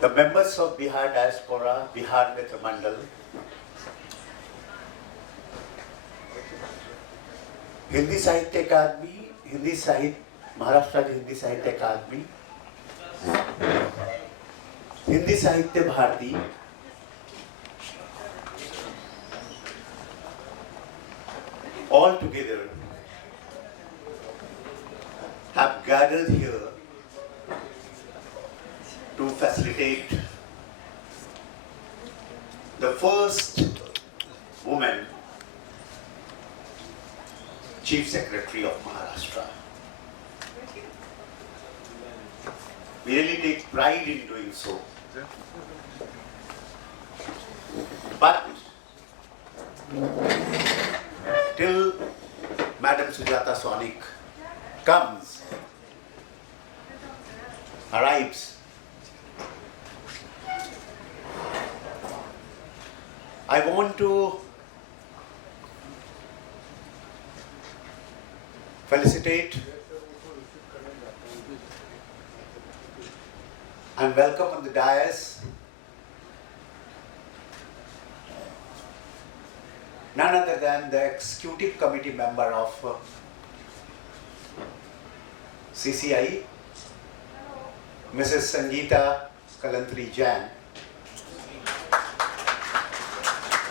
the members of Bihar Diaspora, Bihar Mitra Mandal, Hindi साहित्य अकादमी, महाराष्ट्र राज्य हिंदी साहित्य अकादमी, हिंदी साहित्य Bharti, all together have gathered here to facilitate the first woman Chief Secretary of Maharashtra. We really take pride in doing so. But till Madam Sujata Sonik arrives, I want to felicitate and welcome on the dais none other than the executive committee member of CCI, Mrs. Sangeeta Kalantri Jain.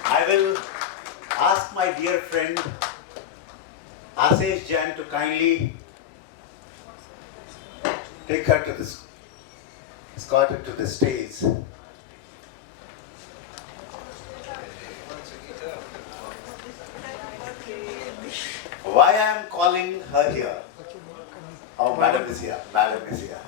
I will ask my dear friend Ashish Jain to kindly take her to this, escort her to the stage. Why I am calling her here? Oh, Madam is here. Madam is here.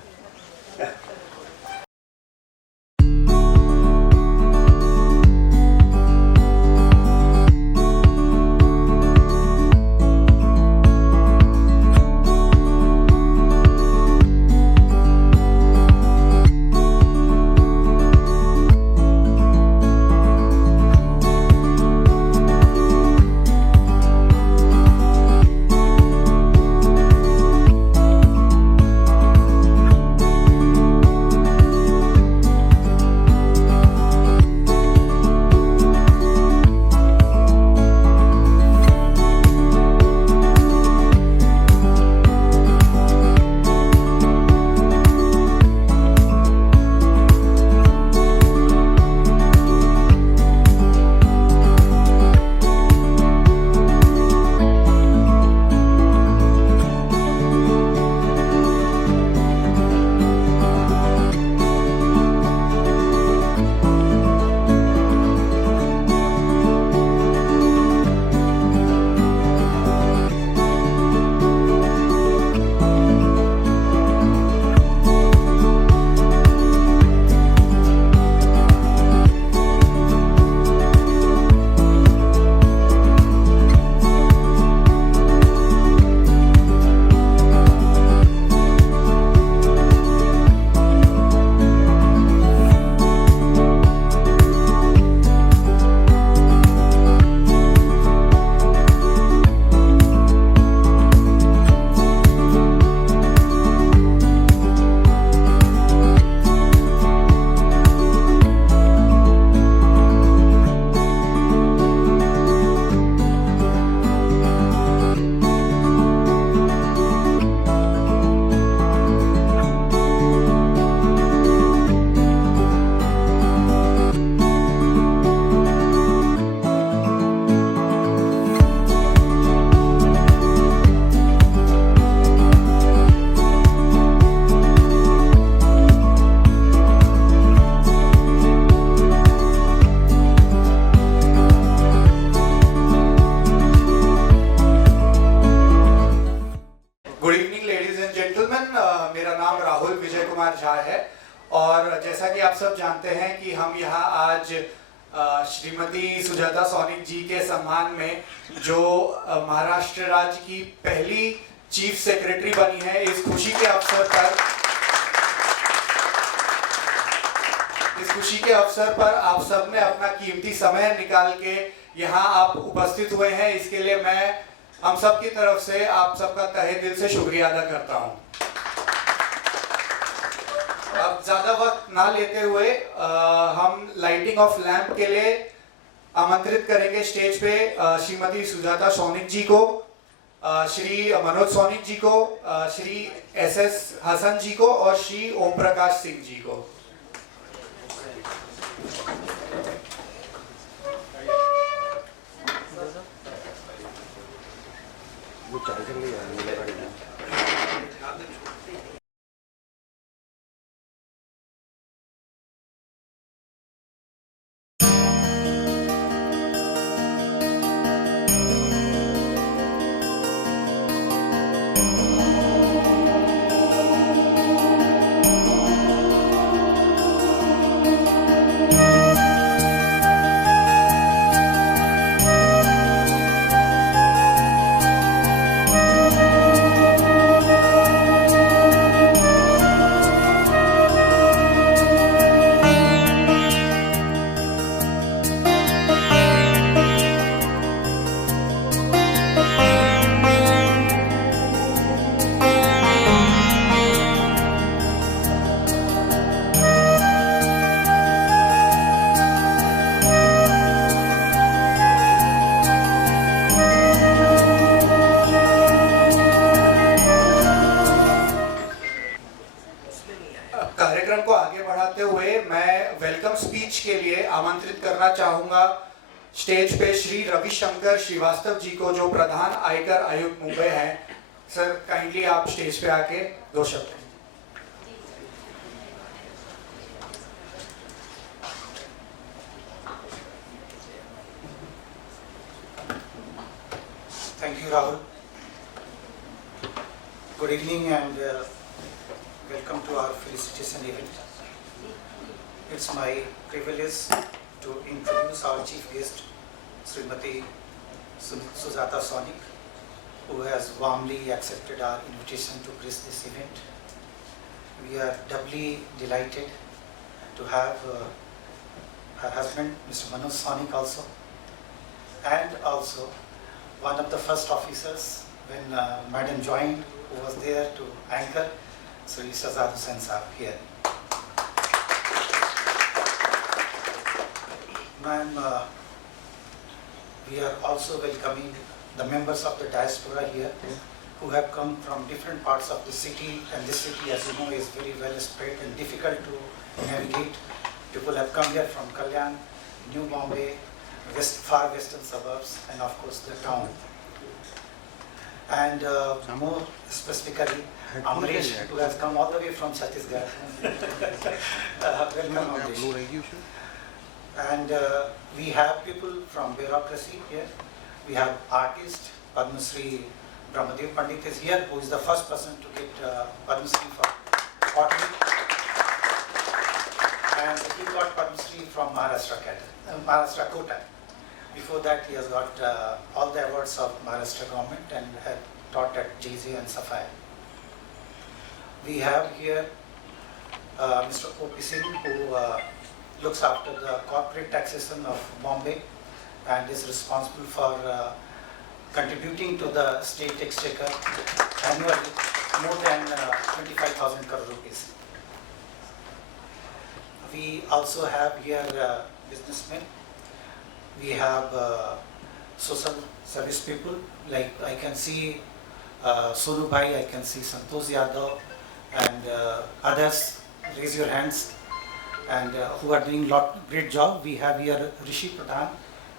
और जैसा कि आप सब जानते हैं कि हम यहाँ आज श्रीमती सुजाता सोनिक जी के सम्मान में जो महाराष्ट्र राज्य की पहली चीफ सेक्रेटरी बनी है, इस खुशी के अवसर पर आप सब ने अपना कीमती समय निकाल के यहाँ आप उपस्थित हुए हैं। इसके लिए मैं हम सब की तरफ से आप सबका तहे दिल से शुक्रिया अदा करता हूँ। अब ज़्यादा वक्त ना लेते हुए हम लाइटिंग ऑफ लैंप के लिए आमंत्रित करेंगे स्टेज पे श्रीमती सुजाता सोनिक जी को, श्री मनोज सोनिक जी को, श्री SS हसन जी को और श्री ओम प्रकाश सिंह जी को। कार्यक्रम को आगे बढ़ाते हुए मैं वेलकम स्पीच के लिए आमंत्रित करना चाहूंगा स्टेज पे श्री रविशंकर श्रीवास्तव जी को, जो प्रधान आयकर आयुक्त मुंबई हैं। सर, काइंडली आप स्टेज पे आके 2 शब्द। Thank you, Rahul. Good evening and welcome to our felicitation event. It's my privilege to introduce our chief guest, Srimati Sujata Sonik, who has warmly accepted our invitation to grace this event. We are doubly delighted to have her husband, Mr. Manoj Sonik also, and also one of the first officers when Madam joined, who was there to anchor, Sri Shahzad Hussain Saab here. Ma'am, we are also welcoming the members of the diaspora here who have come from different parts of the city, and this city, as you know, is very well spread and difficult to navigate. People have come here from Kalyan, New Bombay, far western suburbs, and of course the town. And more specifically, Amresh, who has come all the way from Chhattisgarh. Welcome, Amresh. And we have people from bureaucracy here. We have artist, Padma Shri Brahmadev Pandit is here, who is the first person to get Padma Shri for pottery. And he got Padma Shri from Maharashtra Kota. Before that, he has got all the awards of Maharashtra government and had taught at JJ and Sapphire. We have here Mr. O.P. Singh, who looks after the corporate taxation of Bombay and is responsible for contributing to the state exchequer annually more than 25,000 crore rupees. We also have here businessmen. We have social service people, like I can see Sonu Bhai, I can see Santosh Yadav, and others. Raise your hands, and who are doing great job. We have here Rishi Pradhan.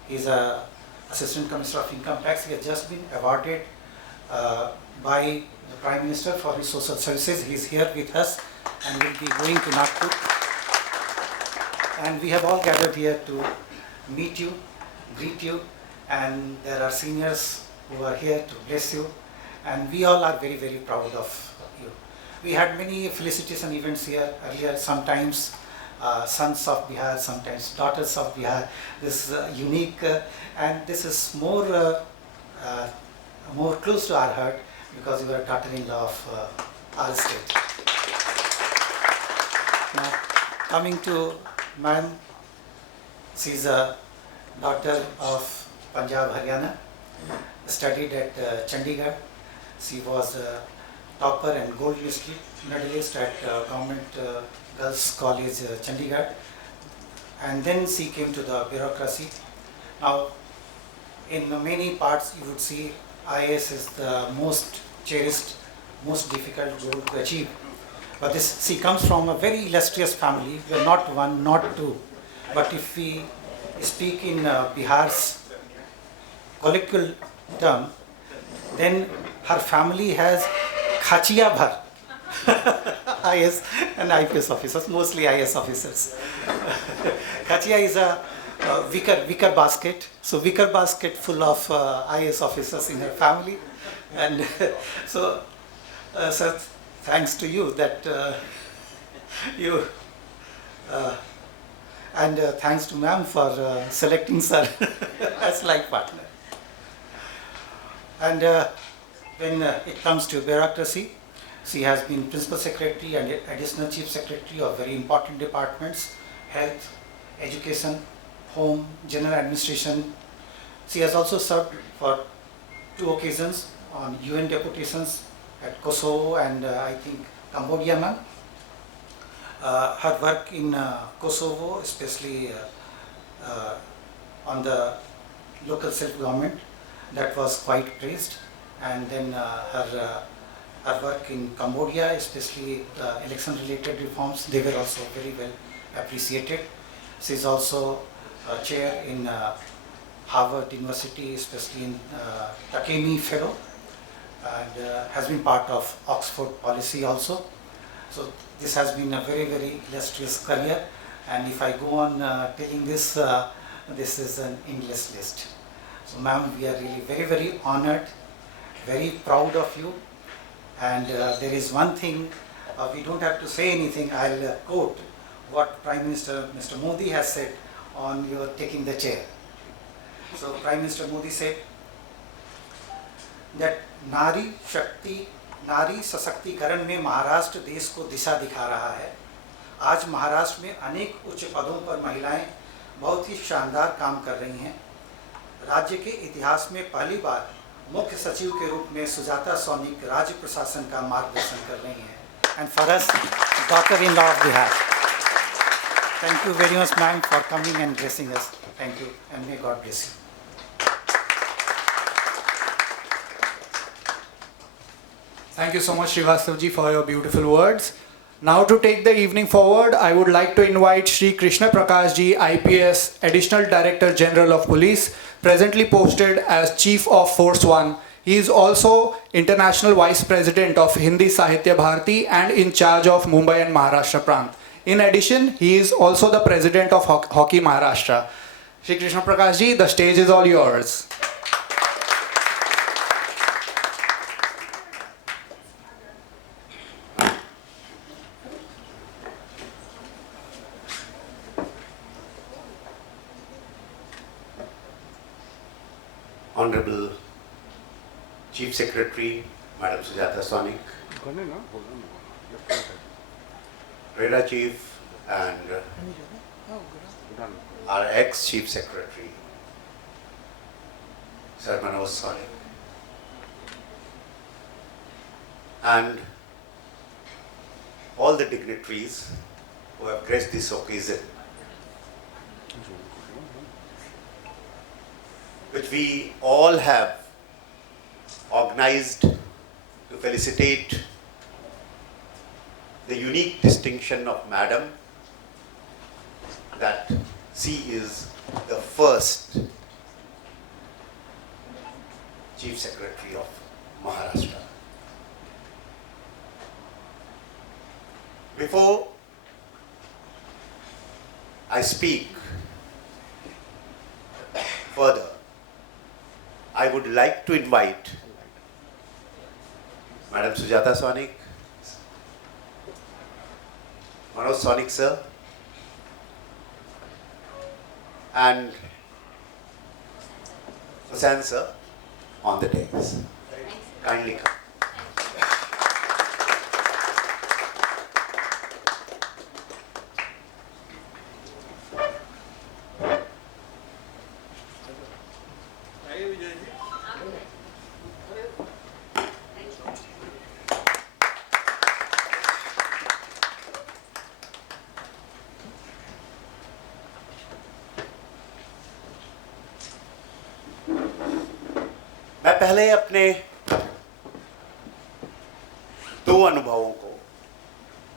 He is a Assistant Commissioner of Income Tax. He has just been awarded by the Prime Minister for his social services. He is here with us and will be going to Nagpur. And we have all gathered here to meet you, greet you, and there are seniors who are here to bless you, and we all are very, very proud of you. We had many felicitation events here earlier, sometimes sons of Bihar, sometimes daughters of Bihar. This is unique, and this is more close to our heart because you are a daughter-in-law of our state. Now, coming to ma'am, she is a daughter of Punjab, Haryana, studied at Chandigarh. She was topper and gold medalist at Government Girls College, Chandigarh. And then she came to the bureaucracy. Now, in many parts you would see IAS is the most cherished, most difficult goal to achieve. But this, she comes from a very illustrious family. We are not one, not two. But if we speak in Bihar's colloquial term, then her family has Khachiya Bhar. IAS and IPS officers, mostly IAS officers. Khachiya is a wicker basket. So wicker basket full of IAS officers in her family. And so, sir, thanks to you that you and thanks to ma'am for selecting sir as life partner. And when it comes to bureaucracy, she has been principal secretary and additional chief secretary of very important departments: health, education, home, general administration. She has also served for 2 occasions on UN deputations at Kosovo and I think Cambodia, ma'am. Her work in Kosovo, especially on the local self-government, that was quite praised. And then her work in Cambodia, especially the election-related reforms, they were also very well appreciated. She is also a chair in Harvard University, especially in Takemi Fellow, and has been part of Oxford policy also. So this has been a very, very illustrious career. And if I go on telling this, this is an endless list. So ma'am, we are really very, very honored, very proud of you. And there is one thing, we don't have to say anything. I'll quote what Prime Minister Mr. Modi has said on your taking the chair. So Prime Minister Modi said that नारी सशक्तिकरण में महाराष्ट्र देश को दिशा दिखा रहा है। आज महाराष्ट्र में अनेक उच्च पदों पर महिलाएं बहुत ही शानदार काम कर रही हैं। राज्य के इतिहास में पहली बार मुख्य सचिव के रूप में सुजाता सौनिक राज्य प्रशासन का मार्गदर्शन कर रही हैं। And for us, daughter-in-law of Bihar. Thank you very much, ma'am, for coming and blessing us. Thank you, and may God bless you. Thank you so much, Srivastav ji, for your beautiful words. Now to take the evening forward, I would like to invite Shri Krishna Prakash ji, IPS, Additional Director General of Police, presently posted as Chief of Force 1. He is also International Vice President of Hindi Sahitya Bharati and in charge of Mumbai and Maharashtra Prant. In addition, he is also the President of Hockey Maharashtra. Shri Krishna Prakash ji, the stage is all yours. Honorable Chief Secretary, Madam Sujata Sonic, RERA Chief, and our ex-Chief Secretary, Sir Manoj Sonic, and all the dignitaries who have graced this occasion, which we all have organized to felicitate the unique distinction of Madam that she is the first Chief Secretary of Maharashtra. Before I speak further, I would like to invite Madam Sujata Sonic, Manoj Sonic sir, and Hussain sir on the dais. Kindly come. मैं पहले अपने दो अनुभवों को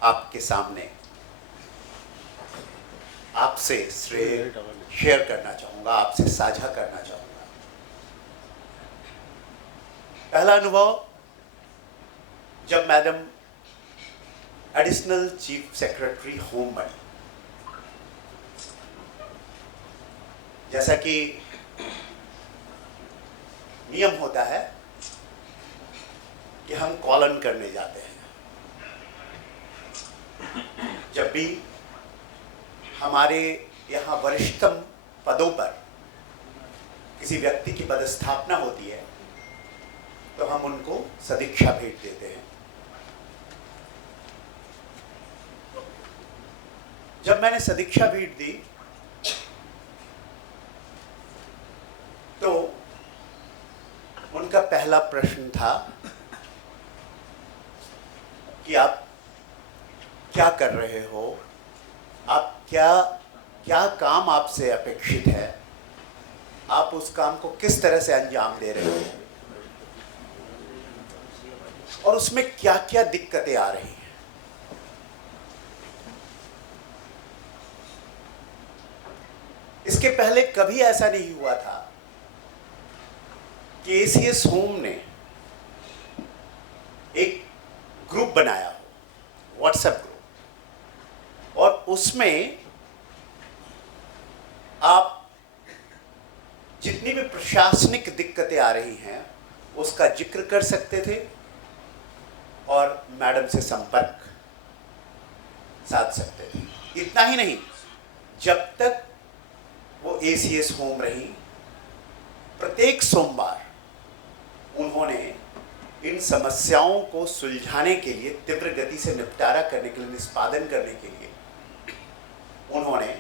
आपके सामने आपसे share करना चाहूंगा, आपसे साझा करना चाहूंगा। पहला अनुभव, जब madam additional chief secretary home बनी। जैसा कि नियम होता है कि हम कॉलन करने जाते हैं जब भी हमारे यहाँ वरिष्ठतम पदों पर किसी व्यक्ति की पदस्थापना होती है, तो हम उनको सदिच्छा भेंट देते हैं। जब मैंने सदिच्छा भेंट दी तो उनका पहला प्रश्न था कि आप क्या कर रहे हो, आप क्या काम आपसे अपेक्षित है, आप उस काम को किस तरह से अंजाम दे रहे हो और उसमें क्या क्या दिक्कतें आ रही हैं। इसके पहले कभी ऐसा नहीं हुआ था कि एसीएस होम ने एक ग्रुप बनाया हो, व्हाट्सएप ग्रुप, और उसमें आप जितनी भी प्रशासनिक दिक्कतें आ रही हैं उसका जिक्र कर सकते थे और मैडम से संपर्क साध सकते थे। इतना ही नहीं, जब तक वो एसीएस होम रही, प्रत्येक सोमवार उन्होंने इन समस्याओं को सुलझाने के लिए, तीव्र गति से निपटारा करने के लिए, निष्पादन करने के लिए उन्होंने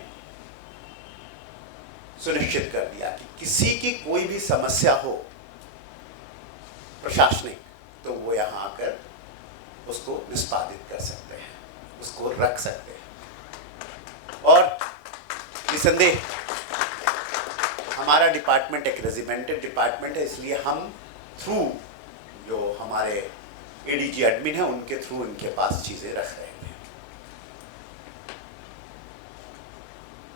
सुनिश्चित कर दिया कि किसी की कोई भी समस्या हो प्रशासनिक, तो वो यहाँ आकर उसको निष्पादित कर सकते हैं, उसको रख सकते हैं। और निसंदेह हमारा डिपार्टमेंट एक रेजिमेंटेड डिपार्टमेंट है, इसलिए हम थ्रू जो हमारे एडीजी एडमिन है उनके थ्रू इनके पास चीजें रख रहे हैं।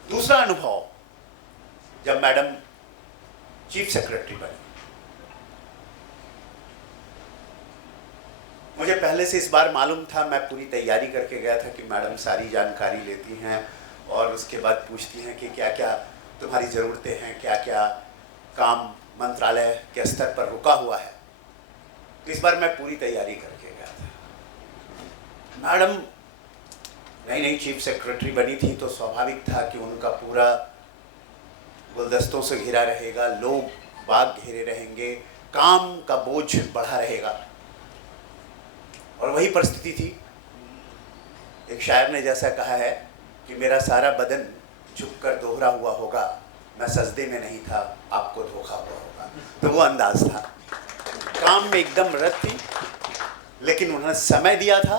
दूसरा अनुभव, जब मैडम चीफ सेक्रेटरी बनी, मुझे पहले से इस बार मालूम था, मैं पूरी तैयारी करके गया था कि मैडम सारी जानकारी लेती हैं और उसके बाद पूछती हैं कि क्या क्या तुम्हारी ज़रूरतें हैं, क्या क्या काम मंत्रालय के स्तर पर रुका हुआ है। तो इस बार मैं पूरी तैयारी करके गया था। मैडम नई चीफ सेक्रेटरी बनी थी तो स्वाभाविक था कि उनका पूरा गुलदस्तों से घिरा रहेगा, लोग बाग घेरे रहेंगे, काम का बोझ बढ़ा रहेगा। और वही परिस्थिति थी। एक शायर ने जैसा कहा है कि मेरा सारा बदन झुककर दोहरा हुआ होगा, मैं सजदे में नहीं था, आपको धोखा हुआ होगा। तो वो अंदाज था। काम में एकदम रत थी, लेकिन उन्होंने समय दिया था।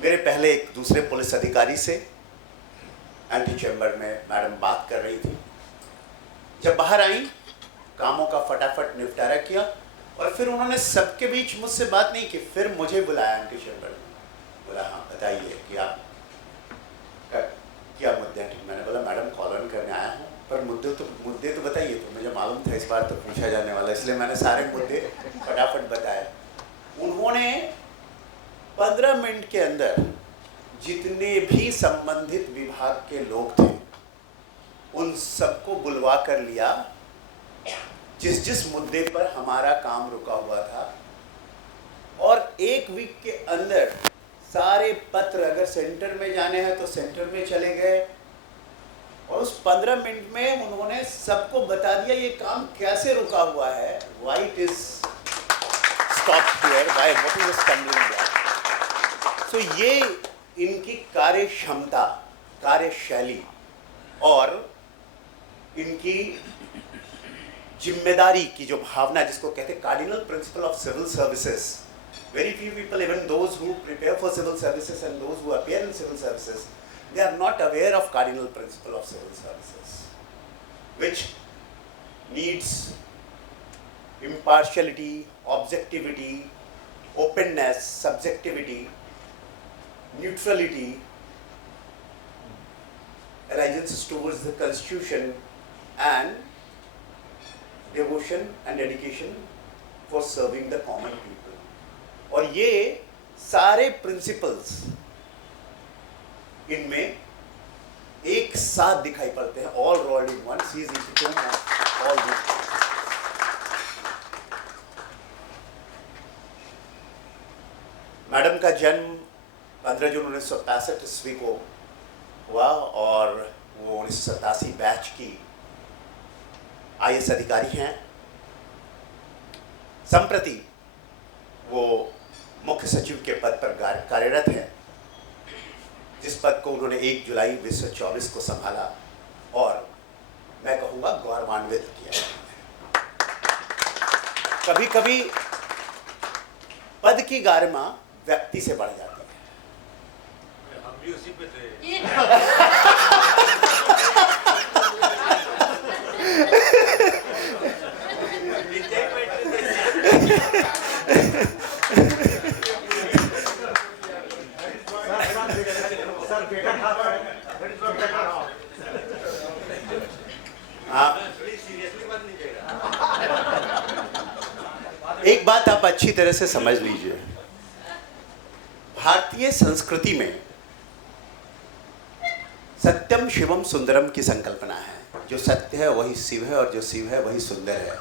मेरे पहले एक दूसरे पुलिस अधिकारी से एंटी चैम्बर में मैडम बात कर रही थी। जब बाहर आई, कामों का फटाफट निपटारा किया और फिर उन्होंने सबके बीच मुझसे बात नहीं की, फिर मुझे बुलाया एंटी चैम्बर में। बोला हाँ बताइए कि आप क्या मुद्दे हैं। ठीक, मैंने बोला मैडम कॉलन करने आया हूँ, पर मुद्दे तो बताइए। तो मुझे मालूम था इस बार तो पूछा जाने वाला, इसलिए मैंने सारे मुद्दे फटाफट बताए। उन्होंने 15 मिनट के अंदर जितने भी संबंधित विभाग के लोग थे उन सबको बुलवा कर लिया, जिस मुद्दे पर हमारा काम रुका हुआ था। और एक वीक के अंदर सारे पत्र, अगर सेंटर में जाने हैं तो सेंटर में चले गए और उस 15 मिनट में उन्होंने सबको बता दिया ये काम कैसे रुका हुआ है, why it is stopped here, why what is the stumbling block। तो ये इनकी कार्य क्षमता, कार्यशैली और इनकी जिम्मेदारी की जो भावना, जिसको कहते हैं cardinal principle of civil services. Very few people, even those who prepare for civil services and those who appear in civil services, they are not aware of cardinal principle of civil services, which needs impartiality, objectivity, openness, subjectivity, neutrality arises towards the constitution and devotion and dedication for serving the common people. और ये सारे principles इनमें एक साथ दिखाई पड़ते हैं, all rolled in one. She is the epitome of all these things. Madam का जन्म 15 जून 1965 ईस्वी को हुआ और वो 1987 बैच की IAS अधिकारी हैं। संप्रति वो मुख्य सचिव के पद पर कार्यरत हैं, जिस पद को उन्होंने 1 जुलाई 1924 को संभाला और मैं कहूँगा गौरवान्वित किया। कभी कभी पद की गारिमा व्यक्ति से बढ़ जाती है। हम भी उसी पे थे। एक बात आप अच्छी तरह से समझ लीजिए, भारतीय संस्कृति में सत्यम शिवम सुंदरम की संकल्पना है। जो सत्य है वही शिव है और जो शिव है वही सुंदर है।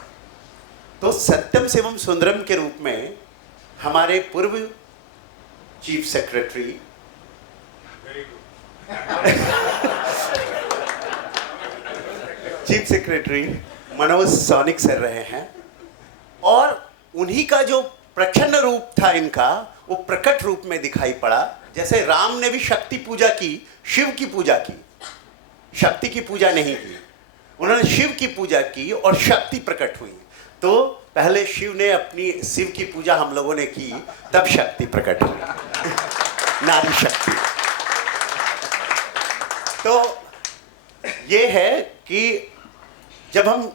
तो सत्यम शिवम सुंदरम के रूप में हमारे पूर्व chief secretary Manoj Saunik sir रहे हैं और उन्हीं का जो प्रचंड रूप था इनका, वो प्रकट रूप में दिखाई पड़ा। जैसे राम ने भी शक्ति पूजा की, शिव की पूजा की, शक्ति की पूजा नहीं की। उन्होंने शिव की पूजा की और शक्ति प्रकट हुई। तो पहले शिव ने अपनी शिव की पूजा हम लोगों ने की, तब शक्ति प्रकट हुई, नारी शक्ति। तो ये है कि जब हम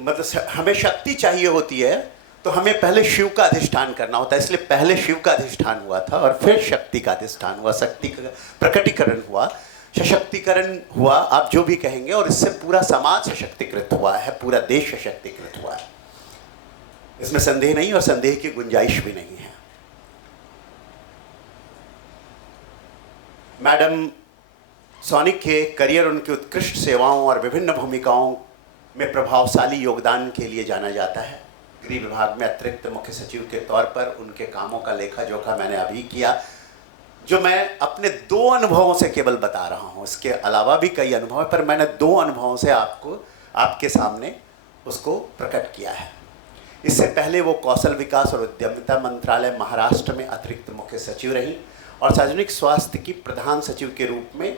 मतलब हमें शक्ति चाहिए होती है तो हमें पहले शिव का अधिष्ठान करना होता है। इसलिए पहले शिव का अधिष्ठान हुआ था और फिर शक्ति का अधिष्ठान हुआ, शक्ति का प्रकटीकरण हुआ, सशक्तिकरण हुआ, आप जो भी कहेंगे। और इससे पूरा समाज सशक्तिकृत हुआ है, पूरा देश सशक्तिकृत हुआ है। इसमें संदेह नहीं और संदेह की गुंजाइश भी नहीं है। मैडम सौनिक के करियर, उनकी उत्कृष्ट सेवाओं और विभिन्न भूमिकाओं में प्रभावशाली योगदान के लिए जाना जाता है। गृह विभाग में अतिरिक्त मुख्य सचिव के तौर पर उनके कामों का लेखा जोखा मैंने अभी किया, जो मैं अपने 2 अनुभवों से केवल बता रहा हूँ। इसके अलावा भी कई अनुभव हैं, पर मैंने 2 अनुभवों से आपके सामने उसको प्रकट किया है। इससे पहले वो कौशल विकास और उद्यमिता मंत्रालय महाराष्ट्र में अतिरिक्त मुख्य सचिव रहीं और सार्वजनिक स्वास्थ्य की प्रधान सचिव के रूप में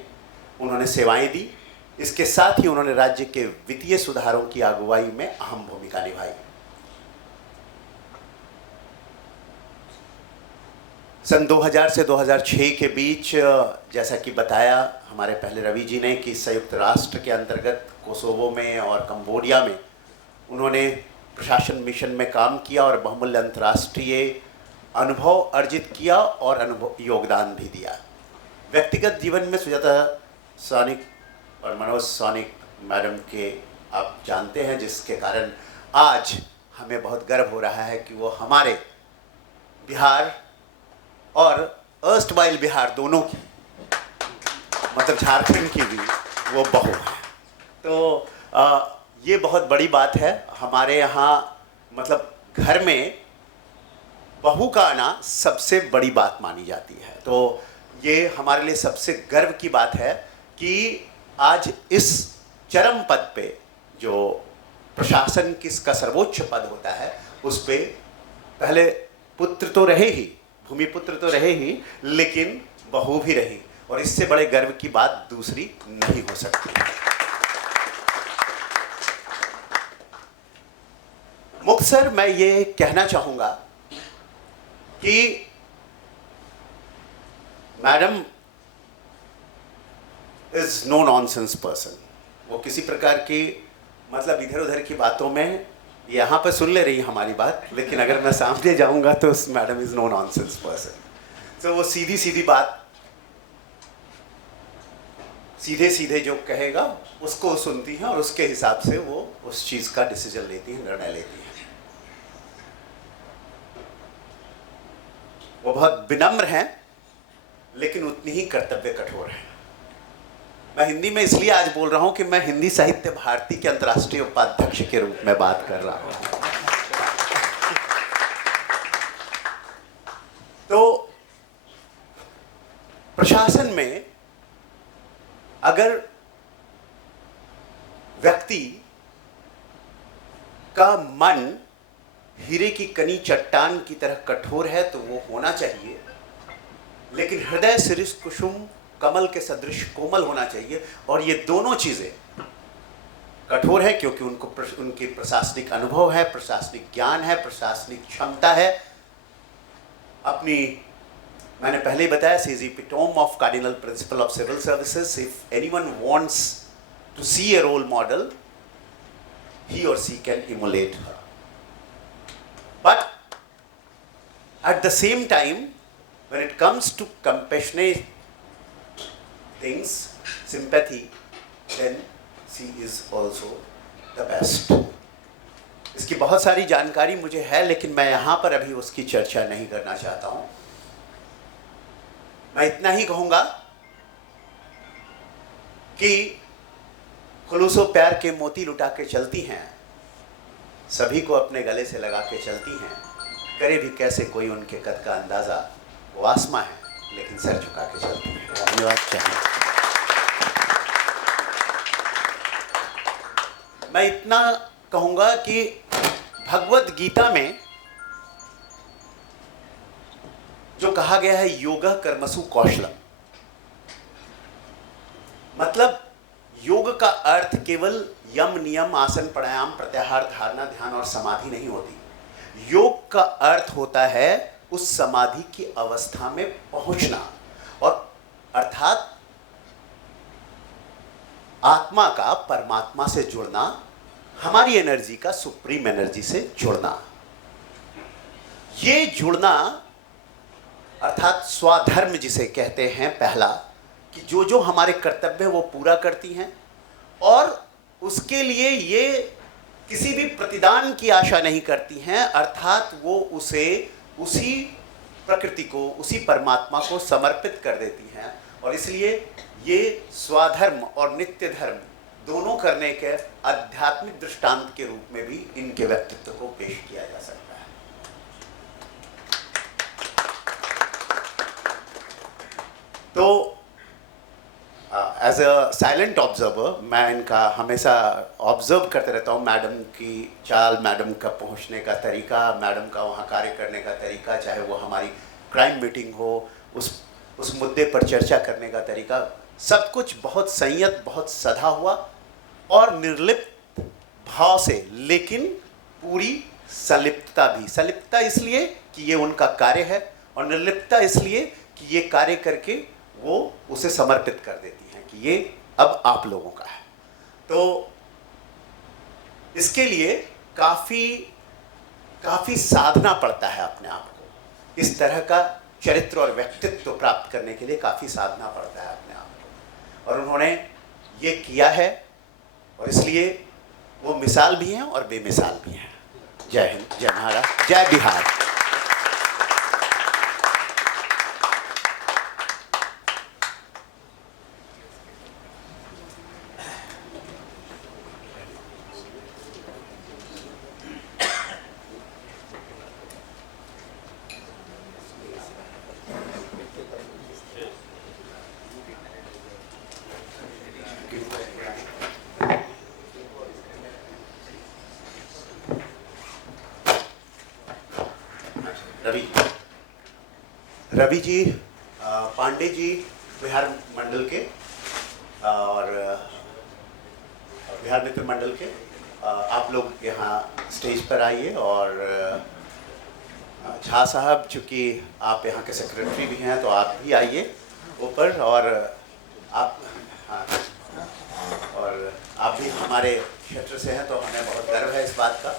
उन्होंने सेवाएं दी। इसके साथ ही उन्होंने राज्य के वित्तीय सुधारों की अगुवाई में अहम भूमिका निभाई। सन 2000 से 2006 के बीच, जैसा कि बताया हमारे पहले रवि जी ने, कि संयुक्त राष्ट्र के अंतर्गत कोसोवो में और कंबोडिया में उन्होंने प्रशासन मिशन में काम किया और बहुमूल्य अंतर्राष्ट्रीय अनुभव अर्जित किया और योगदान भी दिया। व्यक्तिगत जीवन में सुजाता सौनिक और मनोज सौनिक मैडम के आप जानते हैं, जिसके कारण आज हमें बहुत गर्व हो रहा है कि वो हमारे बिहार और अर्स्टवाइल बिहार दोनों की, मतलब झारखंड की भी वो बहू है। तो ये बहुत बड़ी बात है। हमारे यहाँ मतलब घर में बहू का आना सबसे बड़ी बात मानी जाती है। तो ये हमारे लिए सबसे गर्व की बात है कि आज इस चरम पद पे, जो प्रशासन किसका सर्वोच्च पद होता है, उस पे पहले पुत्र तो रहे ही, भूमिपुत्र तो रहे ही, लेकिन बहू भी रही। और इससे बड़े गर्व की बात दूसरी नहीं हो सकती। मुख्तसर मैं ये कहना चाहूँगा कि madam is no nonsense person. वो किसी प्रकार की मतलब इधर उधर की बातों में यहाँ पर सुन ले रही है हमारी बात, लेकिन अगर मैं सामने जाऊँगा तो madam is no nonsense person. तो वो सीधी सीधी बात, सीधे सीधे जो कहेगा उसको सुनती हैं और उसके हिसाब से वो उस चीज़ का डिसीजन लेती हैं, निर्णय लेती हैं। वो बहुत विनम्र हैं लेकिन उतनी ही कर्तव्य कठोर हैं। मैं हिंदी में इसलिए आज बोल रहा हूं कि मैं हिंदी साहित्य भारती के अंतर्राष्ट्रीय उपाध्यक्ष के रूप में बात कर रहा हूं। तो प्रशासन में अगर व्यक्ति का मन हीरे की कनी चट्टान की तरह कठोर है तो वो होना चाहिए, लेकिन हृदय शिरीष कुसुम कमल के सदृश कोमल होना चाहिए। और ये दोनों चीजें कठोर है क्योंकि उनकी प्रशासनिक अनुभव है, प्रशासनिक ज्ञान है, प्रशासनिक क्षमता है। अपनी मैंने पहले ही बताया, she is epitome of cardinal principle of civil services. If anyone wants to see a role model, he or she can emulate her. But at the same time, when it comes to compassionate things, sympathy, then she is also the best. इसकी बहुत सारी जानकारी मुझे है, लेकिन मैं यहाँ पर अभी उसकी चर्चा नहीं करना चाहता हूँ। मैं इतना ही कहूँगा कि खुलूसो प्यार के मोती लुटा के चलती हैं, सभी को अपने गले से लगा के चलती हैं। करे भी कैसे कोई उनके कद का अंदाज़ा, वो आसमां है लेकिन सर झुका के चलती हैं। धन्यवाद चाहिए। मैं इतना कहूँगा कि भगवत गीता में जो कहा गया है योगः कर्मसु कौशलम, मतलब योग का अर्थ केवल यम नियम आसन प्राणायाम प्रत्याहार धारणा ध्यान और समाधि नहीं होती। योग का अर्थ होता है उस समाधि की अवस्था में पहुंचना, और अर्थात आत्मा का परमात्मा से जुड़ना, हमारी एनर्जी का सुप्रीम एनर्जी से जुड़ना। ये जुड़ना अर्थात स्वधर्म जिसे कहते हैं, पहला कि जो जो हमारे कर्तव्य वो पूरा करती हैं और उसके लिए ये किसी भी प्रतिदान की आशा नहीं करती हैं, अर्थात वो उसे उसी प्रकृति को, उसी परमात्मा को समर्पित कर देती हैं। और इसलिए ये स्वधर्म और नित्य धर्म दोनों करने के आध्यात्मिक दृष्टांत के रूप में भी इनके व्यक्तित्व को पेश किया जा सकता है। तो एज अ साइलेंट ऑब्जर्वर मैं इनका हमेशा ऑब्जर्व करते रहता हूँ। मैडम की चाल, मैडम का पहुँचने का तरीका, मैडम का वहाँ कार्य करने का तरीका, चाहे वो हमारी क्राइम मीटिंग हो, उस मुद्दे पर चर्चा करने का तरीका, सब कुछ बहुत संयत, बहुत सधा हुआ और निर्लिप्त भाव से, लेकिन पूरी संलिप्तता भी। संलिप्तता इसलिए कि ये उनका कार्य है और निर्लिप्तता इसलिए कि ये कार्य करके वो उसे समर्पित कर देती हैं कि ये अब आप लोगों का है। तो इसके लिए काफ़ी साधना पड़ता है अपने आप को। इस तरह का चरित्र और व्यक्तित्व प्राप्त करने के लिए काफ़ी साधना पड़ता है अपने आप को, और उन्होंने ये किया है और इसलिए वो मिसाल भी हैं और बेमिसाल भी हैं। जय हिंद, जय महाराष्ट्र, जय बिहार। रवि जी, पांडे जी बिहार मंडल के और बिहार मित्र मंडल के, आप लोग यहाँ स्टेज पर आइए। और झा साहब, चूँकि आप यहाँ के सेक्रेटरी भी हैं तो आप भी आइए ऊपर। और आप, हाँ, और आप भी हमारे क्षेत्र से हैं तो हमें बहुत गर्व है इस बात का।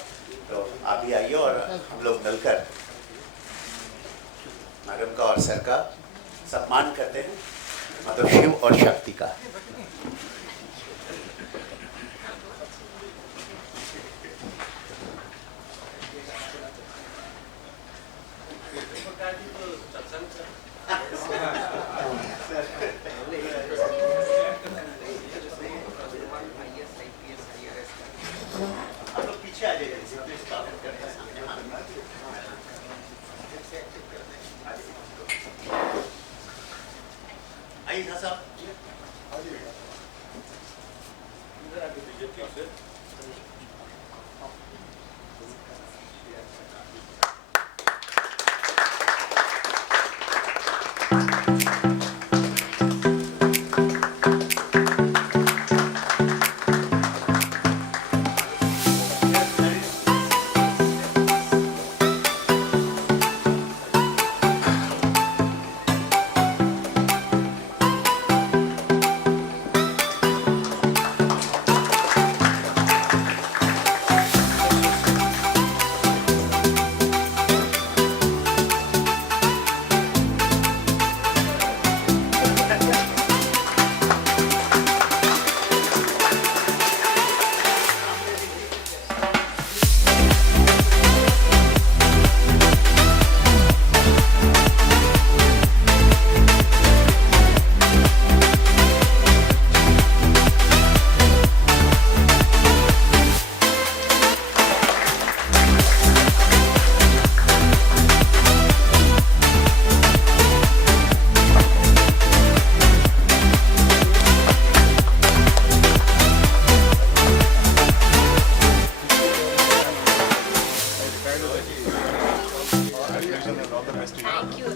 आप भी आइए और हम लोग मिलकर मैडम का और सर का सम्मान करते हैं, मतलब शिव और शक्ति का। आप लोग पीछे आ जाइए, आइए साहब।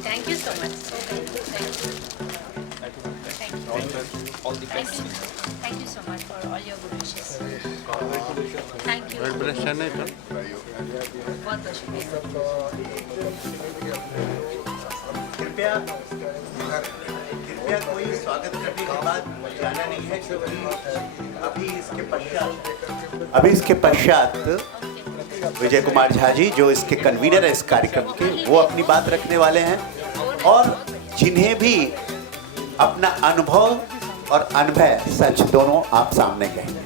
Thank you so much. Thank you so much for all your good wishes. Thank you. बहुत बहुत शुक्रिया. कृपया कोई स्वागत करने के बाद जाना नहीं है, क्योंकि अभी इसके पश्चात विजय कुमार झा जी, जो इसके कन्वीनर है इस कार्यक्रम के, वो अपनी बात रखने वाले हैं, और जिन्हें भी अपना अनुभव और अनुभव सच दोनों आप सामने कहेंगे।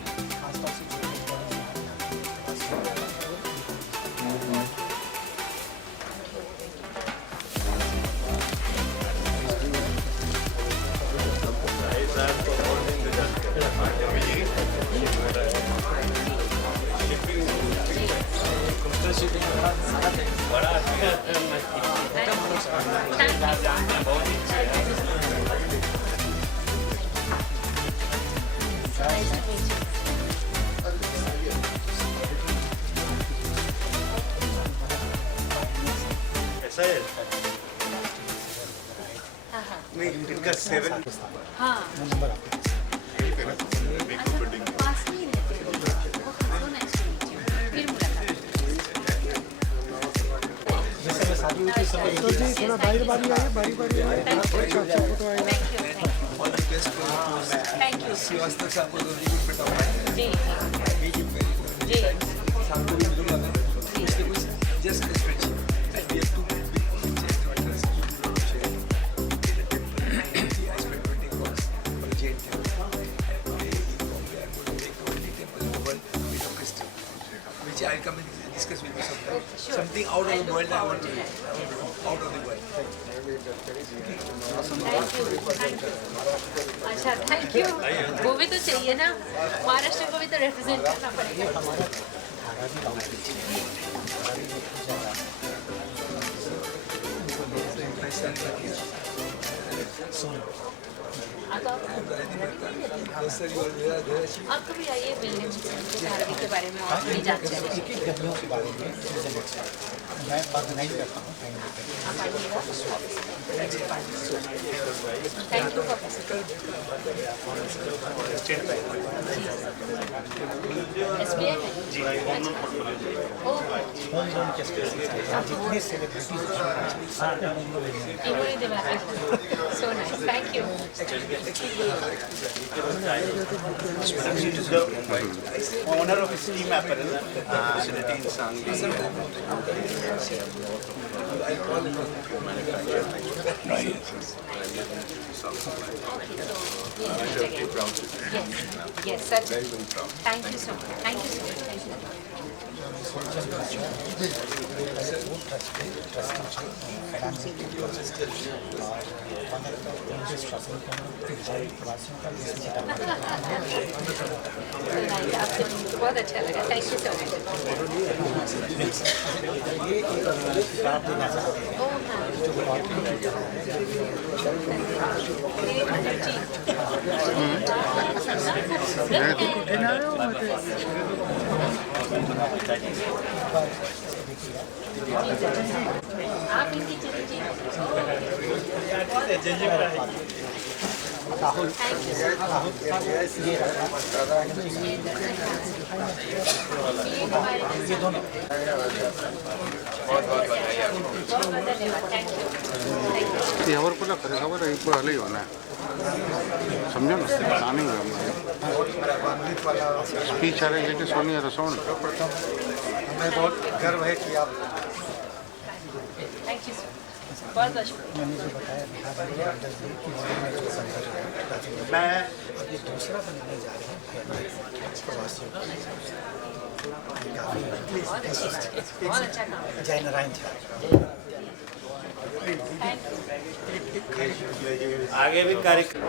इनका 7 हाँ पास में ही रहते हो। So nice to meet you. फिर मुलाकात। थोड़ा बारी आए। Thank you. श्रीवास्तव साहब को रिक्रूटमेंट ऑफ जी just a spreadsheet. And we have two big directors, I spent 20 crores for Jain temple. And we are going to take the only temple in the world made of crystal, which I'll come and discuss with you sometime. Sure. Something out of the world I want to do. Out of the world. अच्छा thank you. वो भी तो चाहिए ना, महाराष्ट्र को भी तो represent करना पड़ेगा. आप कभी आइए मिलने धारावी के बारे में और भी जानकारी. मैं ऑर्गेनाइज करता हूँ. आप आइएगा. थैंक यू फॉर SBI में होम लोन के स्पेस जितने सेलिब्रिटीज इन्होंने दिमाग. So nice. Thank you. Owner of Steam Apparel. Facility in Sangli. Yes, certainly. Thank you so much. Thank you so much. Thank you. बहुत अच्छा लगा. Thank you so much. ये एक किताब देना चाहते हैं Oh, आप इनकी चीजें राहुल थैंक यू सर. ये ये दोनों बहुत बहुत बधाई आपको. बहुत बहुत धन्यवाद. Thank you. ఎవరు కూడా ఖबर ఇప్పుడు అలే ఉన్నా समझो ना प्लानिंग स्पीच आ रही लेकिन सुनिए तो सुन हमें बहुत गर्व है कि आप थैंक यू सर. बहुत बहुत शुक्रिया. मैंने जो बताया बिहार के अंदर भी कि इसमें जो संघर्ष है मैं अब ये दूसरा बनाने जा रहे हैं प्रवासियों बहुत अच्छी बात है. बहुत अच्छा काम है. जय नारायण झा आगे भी कार्यक्रम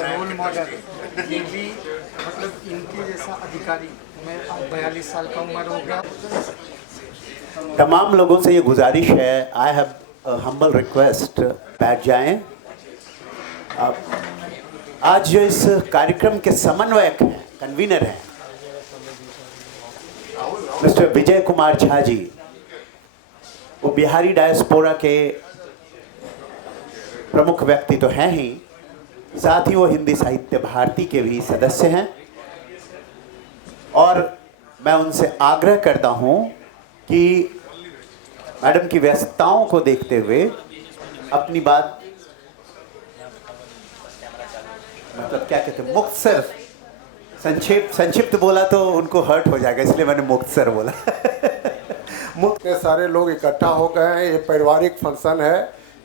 रोल मॉडल ये भी मतलब इनके जैसा अधिकारी मैं 42 साल का उम्र हो गया. तमाम लोगों से ये गुजारिश है, आई हैव हम्बल रिक्वेस्ट, बैठ जाएं. अब आज जो इस कार्यक्रम के समन्वयक हैं, कन्वीनर हैं, मिस्टर विजय कुमार झा जी, वो बिहारी डायस्पोरा के प्रमुख व्यक्ति तो हैं ही, साथ ही वो हिंदी साहित्य भारती के भी सदस्य हैं. और मैं उनसे आग्रह करता हूं कि मैडम की व्यस्तताओं को देखते हुए अपनी बात मतलब क्या कहते हैं मुख्तसर संक्षिप्त बोला तो उनको हर्ट हो जाएगा, इसलिए मैंने मुख्तसर बोला. इतने सारे लोग इकट्ठा हो गए हैं. ये पारिवारिक फंक्शन है,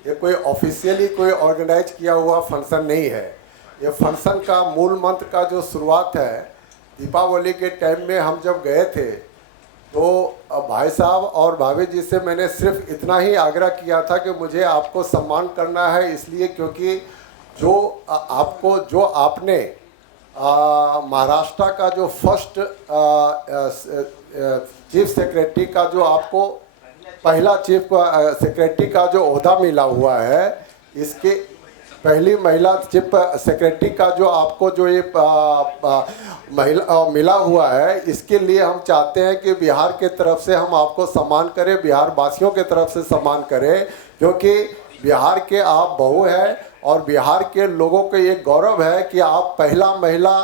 ये कोई ऑफिशियली कोई ऑर्गेनाइज किया हुआ फंक्शन नहीं है. ये फंक्शन का मूल मंत्र का जो शुरुआत है, दीपावली के टाइम में हम जब गए थे तो भाई साहब और भाभी जी से मैंने सिर्फ इतना ही आग्रह किया था कि मुझे आपको सम्मान करना है, इसलिए क्योंकि जो आपने महाराष्ट्र का जो फर्स्ट चीफ सेक्रेटरी का जो आपको पहला चीफ सेक्रेटरी का जो ओहदा मिला हुआ है, इसके पहली महिला चीफ सेक्रेटरी का जो आपको जो ये महिला मिला हुआ है, इसके लिए हम चाहते हैं कि बिहार के तरफ से हम आपको सम्मान करें, बिहार वासियों के तरफ से सम्मान करें, क्योंकि बिहार के आप बहू हैं और बिहार के लोगों को ये गौरव है कि आप पहला महिला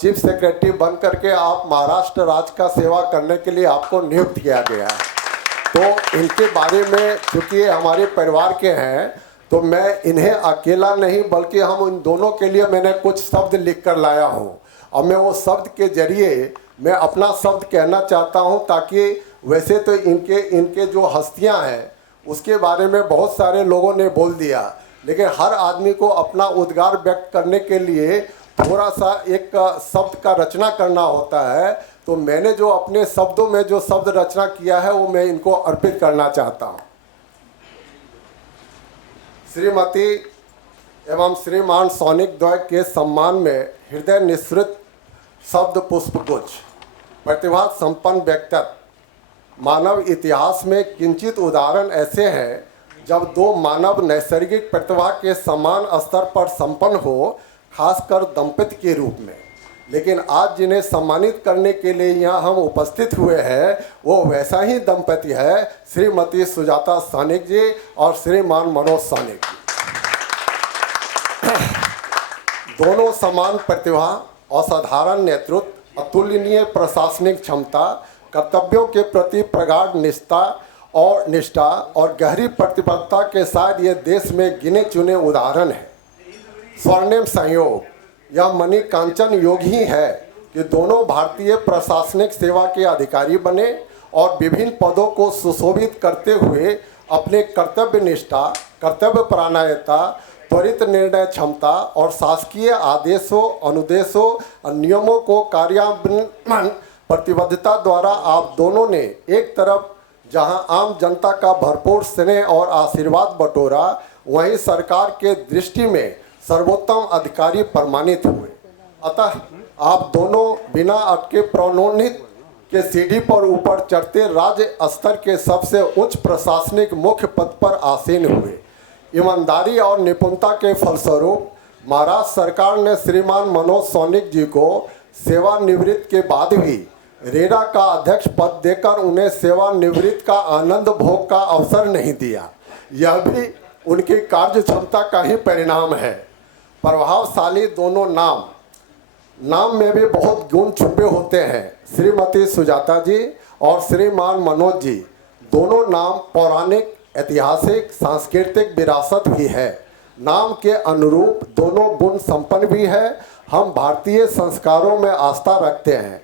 चीफ सेक्रेटरी बन करके आप महाराष्ट्र राज्य का सेवा करने के लिए आपको नियुक्त किया गया है. तो इनके बारे में चूँकि ये हमारे परिवार के हैं, तो मैं इन्हें अकेला नहीं बल्कि हम इन दोनों के लिए मैंने कुछ शब्द लिख कर लाया हूँ और मैं वो शब्द के जरिए मैं अपना शब्द कहना चाहता हूँ, ताकि वैसे तो इनके जो हस्तियाँ हैं उसके बारे में बहुत सारे लोगों ने बोल दिया, लेकिन हर आदमी को अपना उद्गार व्यक्त करने के लिए थोड़ा सा एक शब्द का रचना करना होता है. तो मैंने जो अपने शब्दों में जो शब्द रचना किया है वो मैं इनको अर्पित करना चाहता हूँ. श्रीमती एवं श्रीमान सौनिक द्वय के सम्मान में हृदय निःसृत शब्द पुष्पगुच्छ. प्रतिभा संपन्न व्यक्तित्व. मानव इतिहास में किंचित उदाहरण ऐसे हैं जब दो मानव नैसर्गिक प्रतिभा के समान स्तर पर संपन्न हो, खासकर दंपति के रूप में. लेकिन आज जिन्हें सम्मानित करने के लिए यहाँ हम उपस्थित हुए हैं वो वैसा ही दंपति है, श्रीमती सुजाता सौनिक जी और श्रीमान मनोज सौनिक जी. दोनों समान प्रतिभा, असाधारण नेतृत्व, अतुलनीय प्रशासनिक क्षमता, कर्तव्यों के प्रति प्रगाढ़ निष्ठा और गहरी प्रतिबद्धता के साथ ये देश में गिने चुने उदाहरण हैं. स्वर्णिम संयोग यह मणिकांचन योग ही है कि दोनों भारतीय प्रशासनिक सेवा के अधिकारी बने और विभिन्न पदों को सुशोभित करते हुए अपने कर्तव्य निष्ठा, कर्तव्य परायणता, त्वरित निर्णय क्षमता और शासकीय आदेशों, अनुदेशों और नियमों को कार्यान्वयन प्रतिबद्धता द्वारा आप दोनों ने एक तरफ जहां आम जनता का भरपूर स्नेह और आशीर्वाद बटोरा, वहीं सरकार के दृष्टि में सर्वोत्तम अधिकारी प्रमाणित हुए। अतः आप दोनों बिना अटके प्रोन्नति के सीढ़ी पर ऊपर चढ़ते राज्य स्तर के सबसे उच्च प्रशासनिक मुख्य पद पर आसीन हुए। ईमानदारी और निपुणता के फलस्वरूप महाराष्ट्र सरकार ने श्रीमान मनोज सौनिक जी को सेवानिवृत्ति के बाद भी रेरा का अध्यक्ष पद देकर उन्हें सेवानिवृत्ति का आनंद भोग का अवसर नहीं दिया। यह भी उनकी कार्य क्षमता का ही परिणाम है। प्रभावशाली दोनों नाम में भी बहुत गुण छुपे होते हैं। श्रीमती सुजाता जी और श्रीमान मनोज जी दोनों नाम पौराणिक, ऐतिहासिक, सांस्कृतिक विरासत भी है। नाम के अनुरूप दोनों गुण संपन्न भी है। हम भारतीय संस्कारों में आस्था रखते हैं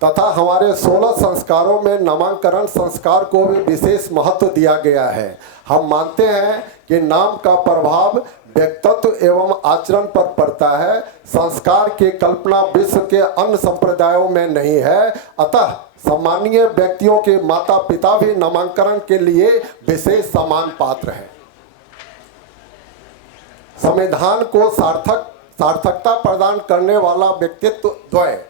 तथा हमारे 16 संस्कारों में नामकरण संस्कार को भी विशेष महत्व दिया गया है। हम मानते हैं कि नाम का प्रभाव व्यक्तित्व एवं आचरण पर पड़ता है। संस्कार की कल्पना विश्व के अन्य संप्रदायों में नहीं है। अतः सम्मानीय व्यक्तियों के माता पिता भी नामकरण के लिए विशेष सम्मान पात्र हैं। संविधान को सार्थकता प्रदान करने वाला व्यक्तित्व द्वय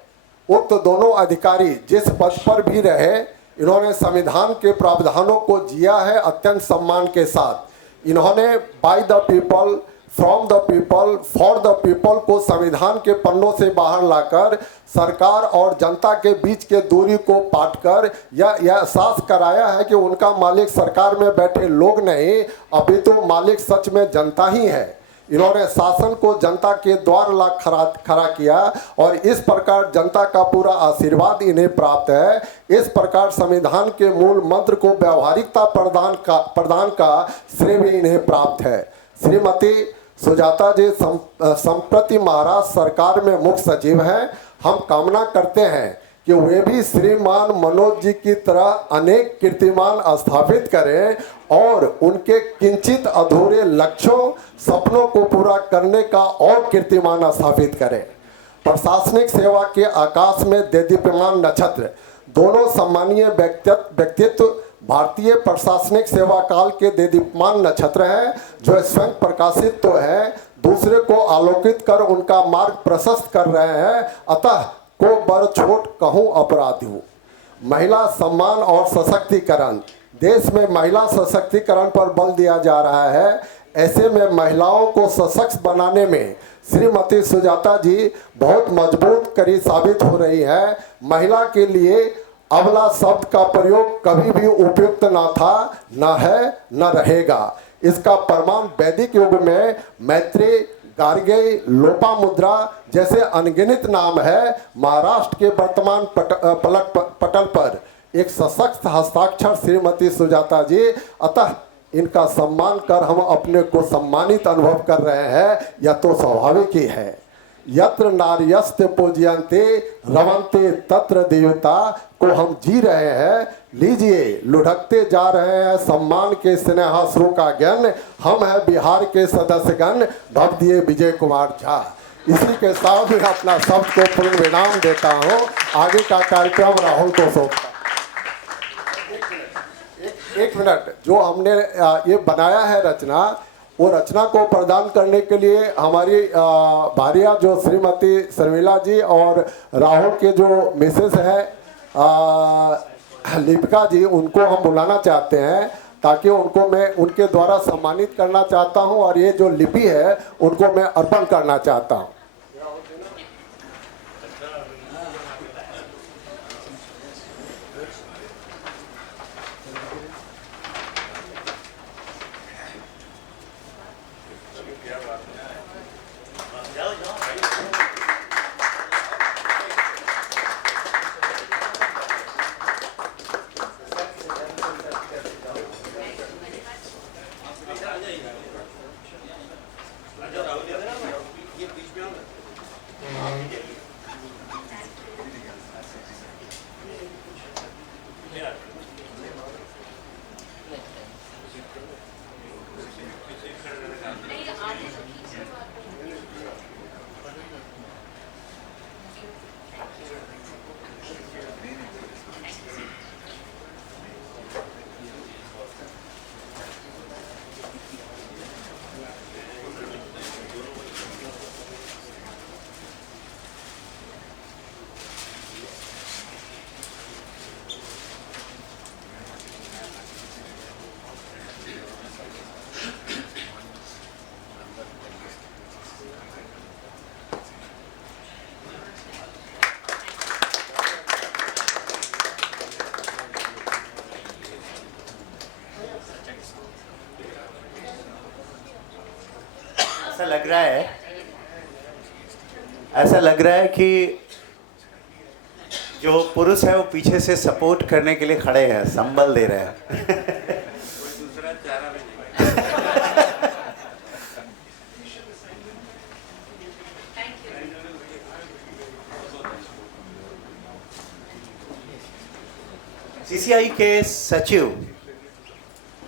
उक्त दोनों अधिकारी जिस पद पर भी रहे, इन्होंने संविधान के प्रावधानों को जिया है अत्यंत सम्मान के साथ। इन्होंने by the people, from the people, for the people को संविधान के पन्नों से बाहर लाकर सरकार और जनता के बीच के दूरी को पाटकर यह एहसास कराया है कि उनका मालिक सरकार में बैठे लोग नहीं, अभी तो मालिक सच में जनता ही है। इन्होंने शासन को जनता के द्वार ला खड़ा किया और इस प्रकार जनता का पूरा आशीर्वाद इन्हें प्राप्त है। इस प्रकार संविधान के मूल मंत्र को व्यवहारिकता प्रदान का श्रेय भी इन्हें प्राप्त है। श्रीमती सुजाता जी संप्रति महाराष्ट्र सरकार में मुख्य सचिव हैं। हम कामना करते हैं कि वे भी श्रीमान मनोज जी की तरह अनेक कीर्तिमान स्थापित करें और उनके किंचित अधूरे लक्ष्यों, सपनों को पूरा करने का और कीर्तिमान स्थापित करें। प्रशासनिक सेवा के आकाश में देदीप्यमान नक्षत्र दोनों सम्मानीय व्यक्तित्व भारतीय प्रशासनिक सेवा काल के देदीप्यमान नक्षत्र हैं, जो स्वयं प्रकाशित तो है, दूसरे को आलोकित कर उनका मार्ग प्रशस्त कर रहे हैं। अतः को बड़ छोट कहूँ अपराधी हूँ। महिला सम्मान और सशक्तिकरण, देश में महिला सशक्तिकरण पर बल दिया जा रहा है। ऐसे में महिलाओं को सशक्त बनाने में श्रीमती सुजाता जी बहुत मजबूत कड़ी साबित हो रही है। महिला के लिए अबला शब्द का प्रयोग कभी भी उपयुक्त न था, न है, न रहेगा। इसका प्रमाण वैदिक युग में मैत्री, गार्गेय, लोपामुद्रा जैसे अनगिनत नाम है। महाराष्ट्र के वर्तमान पटल पर एक सशक्त हस्ताक्षर श्रीमती सुजाता जी। अतः इनका सम्मान कर हम अपने को सम्मानित अनुभव कर रहे हैं। यह तो स्वाभाविक ही है। यत्र नार्यस्ते पूजयन्ते रमन्ते तत्र देवता को हम जी रहे हैं। लीजिए, लुढ़कते जा रहे हैं सम्मान के स्नेहाश्रु का ज्ञान। हम हैं बिहार के सदस्यगण भवदीय विजय कुमार झा। इसी के साथ मैं अपना शब्द को पूर्ण विराम देता हूँ। आगे का कार्यक्रम राहुल को सौंपता। एक मिनट, जो हमने ये बनाया है रचना, वो रचना को प्रदान करने के लिए हमारी भारिया जो श्रीमती शर्मिला जी और राहुल के जो मिसेस है लिपिका जी, उनको हम बुलाना चाहते हैं ताकि उनको मैं उनके द्वारा सम्मानित करना चाहता हूं और ये जो लिपि है उनको मैं अर्पण करना चाहता हूं। रहा है, ऐसा लग रहा है कि जो पुरुष है वो पीछे से सपोर्ट करने के लिए खड़े हैं, संबल दे रहे हैं। सीसीआई के सचिव,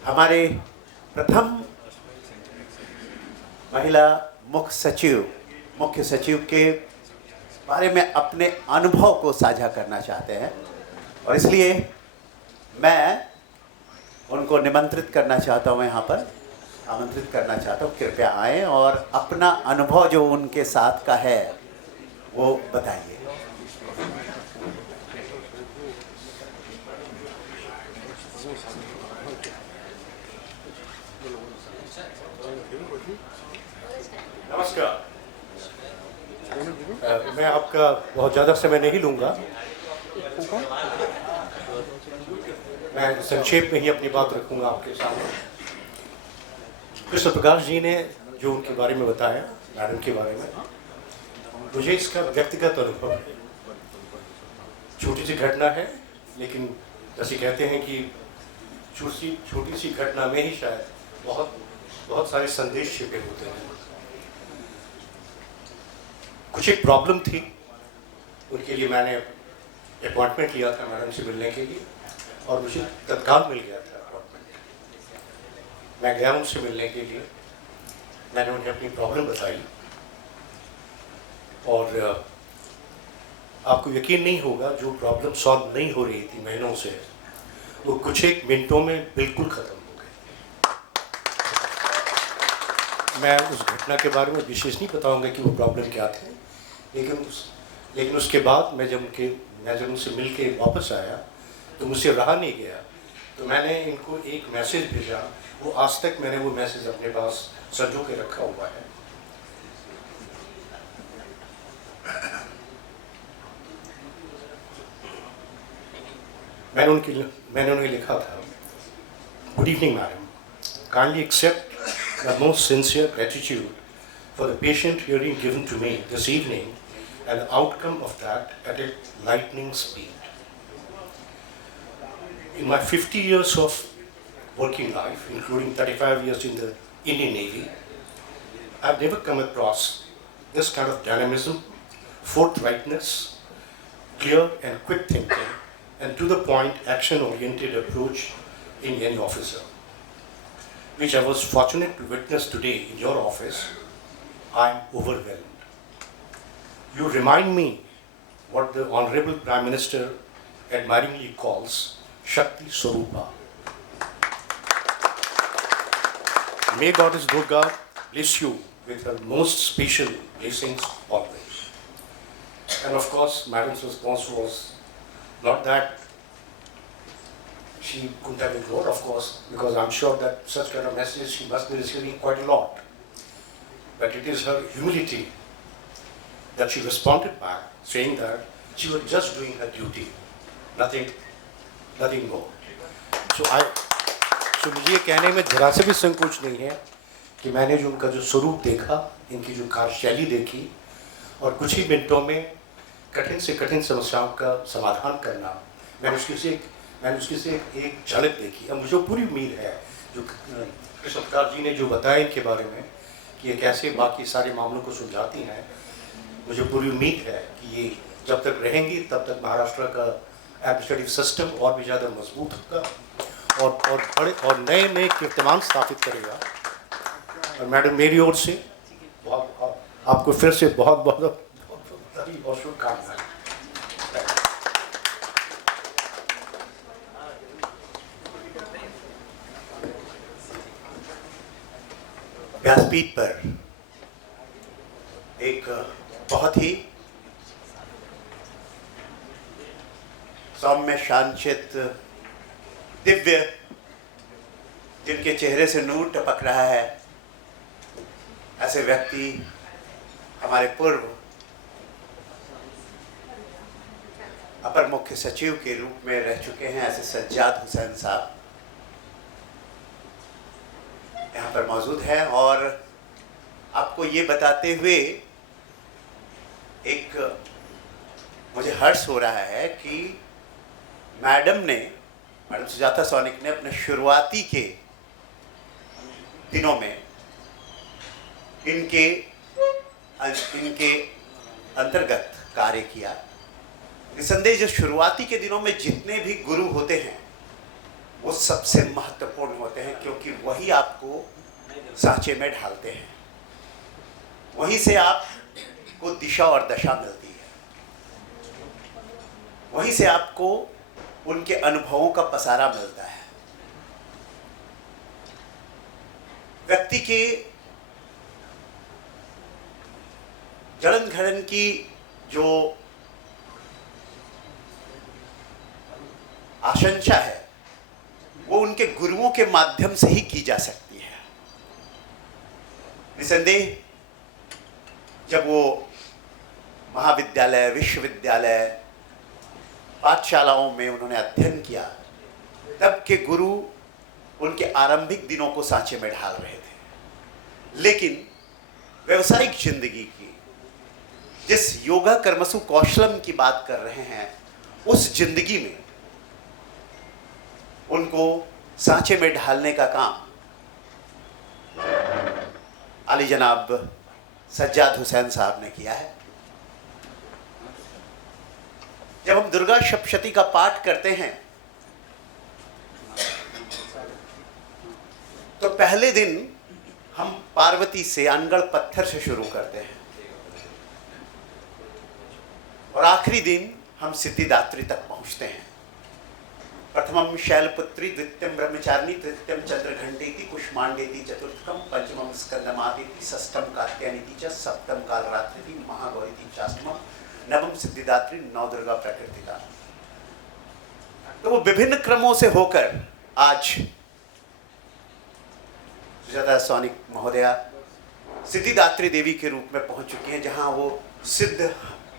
हमारे प्रथम महिला मुख्य सचिव के बारे में अपने अनुभव को साझा करना चाहते हैं और इसलिए मैं उनको निमंत्रित करना चाहता हूँ, यहाँ पर आमंत्रित करना चाहता हूँ, कृपया आएं और अपना अनुभव जो उनके साथ का है वो बताइए। नमस्कार। मैं आपका बहुत ज़्यादा समय नहीं लूँगा, मैं संक्षेप में ही अपनी बात रखूँगा आपके सामने। कृष्ण प्रकाश जी ने जो उनके बारे में बताया, मैडम के बारे में, मुझे इसका व्यक्तिगत अनुभव है। छोटी सी घटना है, लेकिन जैसे कहते हैं कि छोटी सी घटना में ही शायद बहुत सारे संदेश छिपे होते हैं। कुछ एक प्रॉब्लम थी, उनके लिए मैंने अपॉइंटमेंट लिया था मैडम से मिलने के लिए और मुझे तत्काल मिल गया था अपॉइंटमेंट। मैं गया उनसे मिलने के लिए, मैंने उन्हें अपनी प्रॉब्लम बताई और आपको यकीन नहीं होगा, जो प्रॉब्लम सॉल्व नहीं हो रही थी महीनों से, वो कुछ एक मिनटों में बिल्कुल ख़त्म हो गई। मैं उस घटना के बारे में विशेष नहीं बताऊंगा कि वो प्रॉब्लम क्या थे, लेकिन उसके बाद मैं जब उनसे मिल के वापस आया तो मुझसे रहा नहीं गया, तो मैंने इनको एक मैसेज भेजा। वो आज तक मैंने वो मैसेज अपने पास संजो के रखा हुआ है। मैंने उन्हें लिखा था, good evening madam, kindly accept the most sincere gratitude for the patient hearing given to me this evening and the outcome of that at a lightning speed. In my 50 years of working life, including 35 years in the Indian Navy, I've never come across this kind of dynamism, forthrightness, clear and quick thinking, and to the point action-oriented approach in any officer, which I was fortunate to witness today in your office. I am overwhelmed. You remind me what the Honorable Prime Minister admiringly calls Shakti Swarupa. May Goddess Durga bless you with her most special blessings always. And of course, Madam's response was not that she couldn't have ignored, of course, because I'm sure that such kind of messages she must be receiving quite a lot. But it is her humility that she responded back, saying that she was just doing her duty, nothing more. So मुझे ये कहने में जरा से भी संकोच नहीं है कि मैंने जो उनका जो स्वरूप देखा, इनकी जो कार्यशैली देखी और कुछ ही मिनटों में कठिन से कठिन समस्याओं का समाधान करना, मैंने उसकी से एक झलक देखी। अब मुझे पूरी उम्मीद है, जो कृष्ण प्रकाश जी ने जो बताया इनके बारे में कि ये कैसे बाकी सारे मामलों को सुलझाती हैं, मुझे पूरी उम्मीद है कि ये जब तक रहेंगी तब तक महाराष्ट्र का एडमिनिस्ट्रेटिव सिस्टम और भी ज़्यादा मजबूत होगा और बड़े और नए कीर्तिमान स्थापित करेगा। और मैडम, मेरी ओर से आपको फिर से बहुत शुभकामनाएं। व्यासपीठ पर एक बहुत ही सौम्य, शांतचित्त, दिव्य, जिनके चेहरे से नूर टपक रहा है, ऐसे व्यक्ति हमारे पूर्व अपर मुख्य सचिव के रूप में रह चुके हैं, ऐसे सज्जाद हुसैन साहब यहाँ पर मौजूद है और आपको ये बताते हुए एक मुझे हर्ष हो रहा है कि मैडम सुजाता सौनिक ने अपने शुरुआती के दिनों में इनके अंतर्गत कार्य किया। निसंदेह जो शुरुआती के दिनों में जितने भी गुरु होते हैं वो सबसे महत्वपूर्ण होते हैं, क्योंकि वही आपको सांचे में ढालते हैं, वहीं से आपको दिशा और दशा मिलती है, वहीं से आपको उनके अनुभवों का पसारा मिलता है। व्यक्ति के जलन घड़न की जो आशंका है वो उनके गुरुओं के माध्यम से ही की जा सकती है। निसंदेह जब वो महाविद्यालय, विश्वविद्यालय, पाठशालाओं में उन्होंने अध्ययन किया, तब के गुरु उनके आरंभिक दिनों को सांचे में ढाल रहे थे। लेकिन व्यवसायिक जिंदगी की जिस योगा कर्मसु कौशलम की बात कर रहे हैं, उस जिंदगी में उनको सांचे में ढालने का काम आली जनाब सज्जाद हुसैन साहब ने किया है। जब हम दुर्गा सप्तशती का पाठ करते हैं तो पहले दिन हम पार्वती से अनगढ़ पत्थर से शुरू करते हैं और आखिरी दिन हम सिद्धिदात्री तक पहुंचते हैं। प्रथमम शैलपुत्री, द्वितीयम ब्रह्मचारिणी, तृतीयम चंद्रघंटेति, कुष्मांडेति, चतुर्थम पंचमम स्कंदमातेति, षष्ठम कात्यायनीति च, सप्तम कालरात्रिति, महागौरीति चाष्टमम, नवम सिद्धिदात्री, नौ दुर्गा प्रकृतिका। तो वो विभिन्न क्रमों से होकर आज सुजाता सौनिक महोदया सिद्धिदात्री देवी के रूप में पहुंच चुकी हैं, जहां वो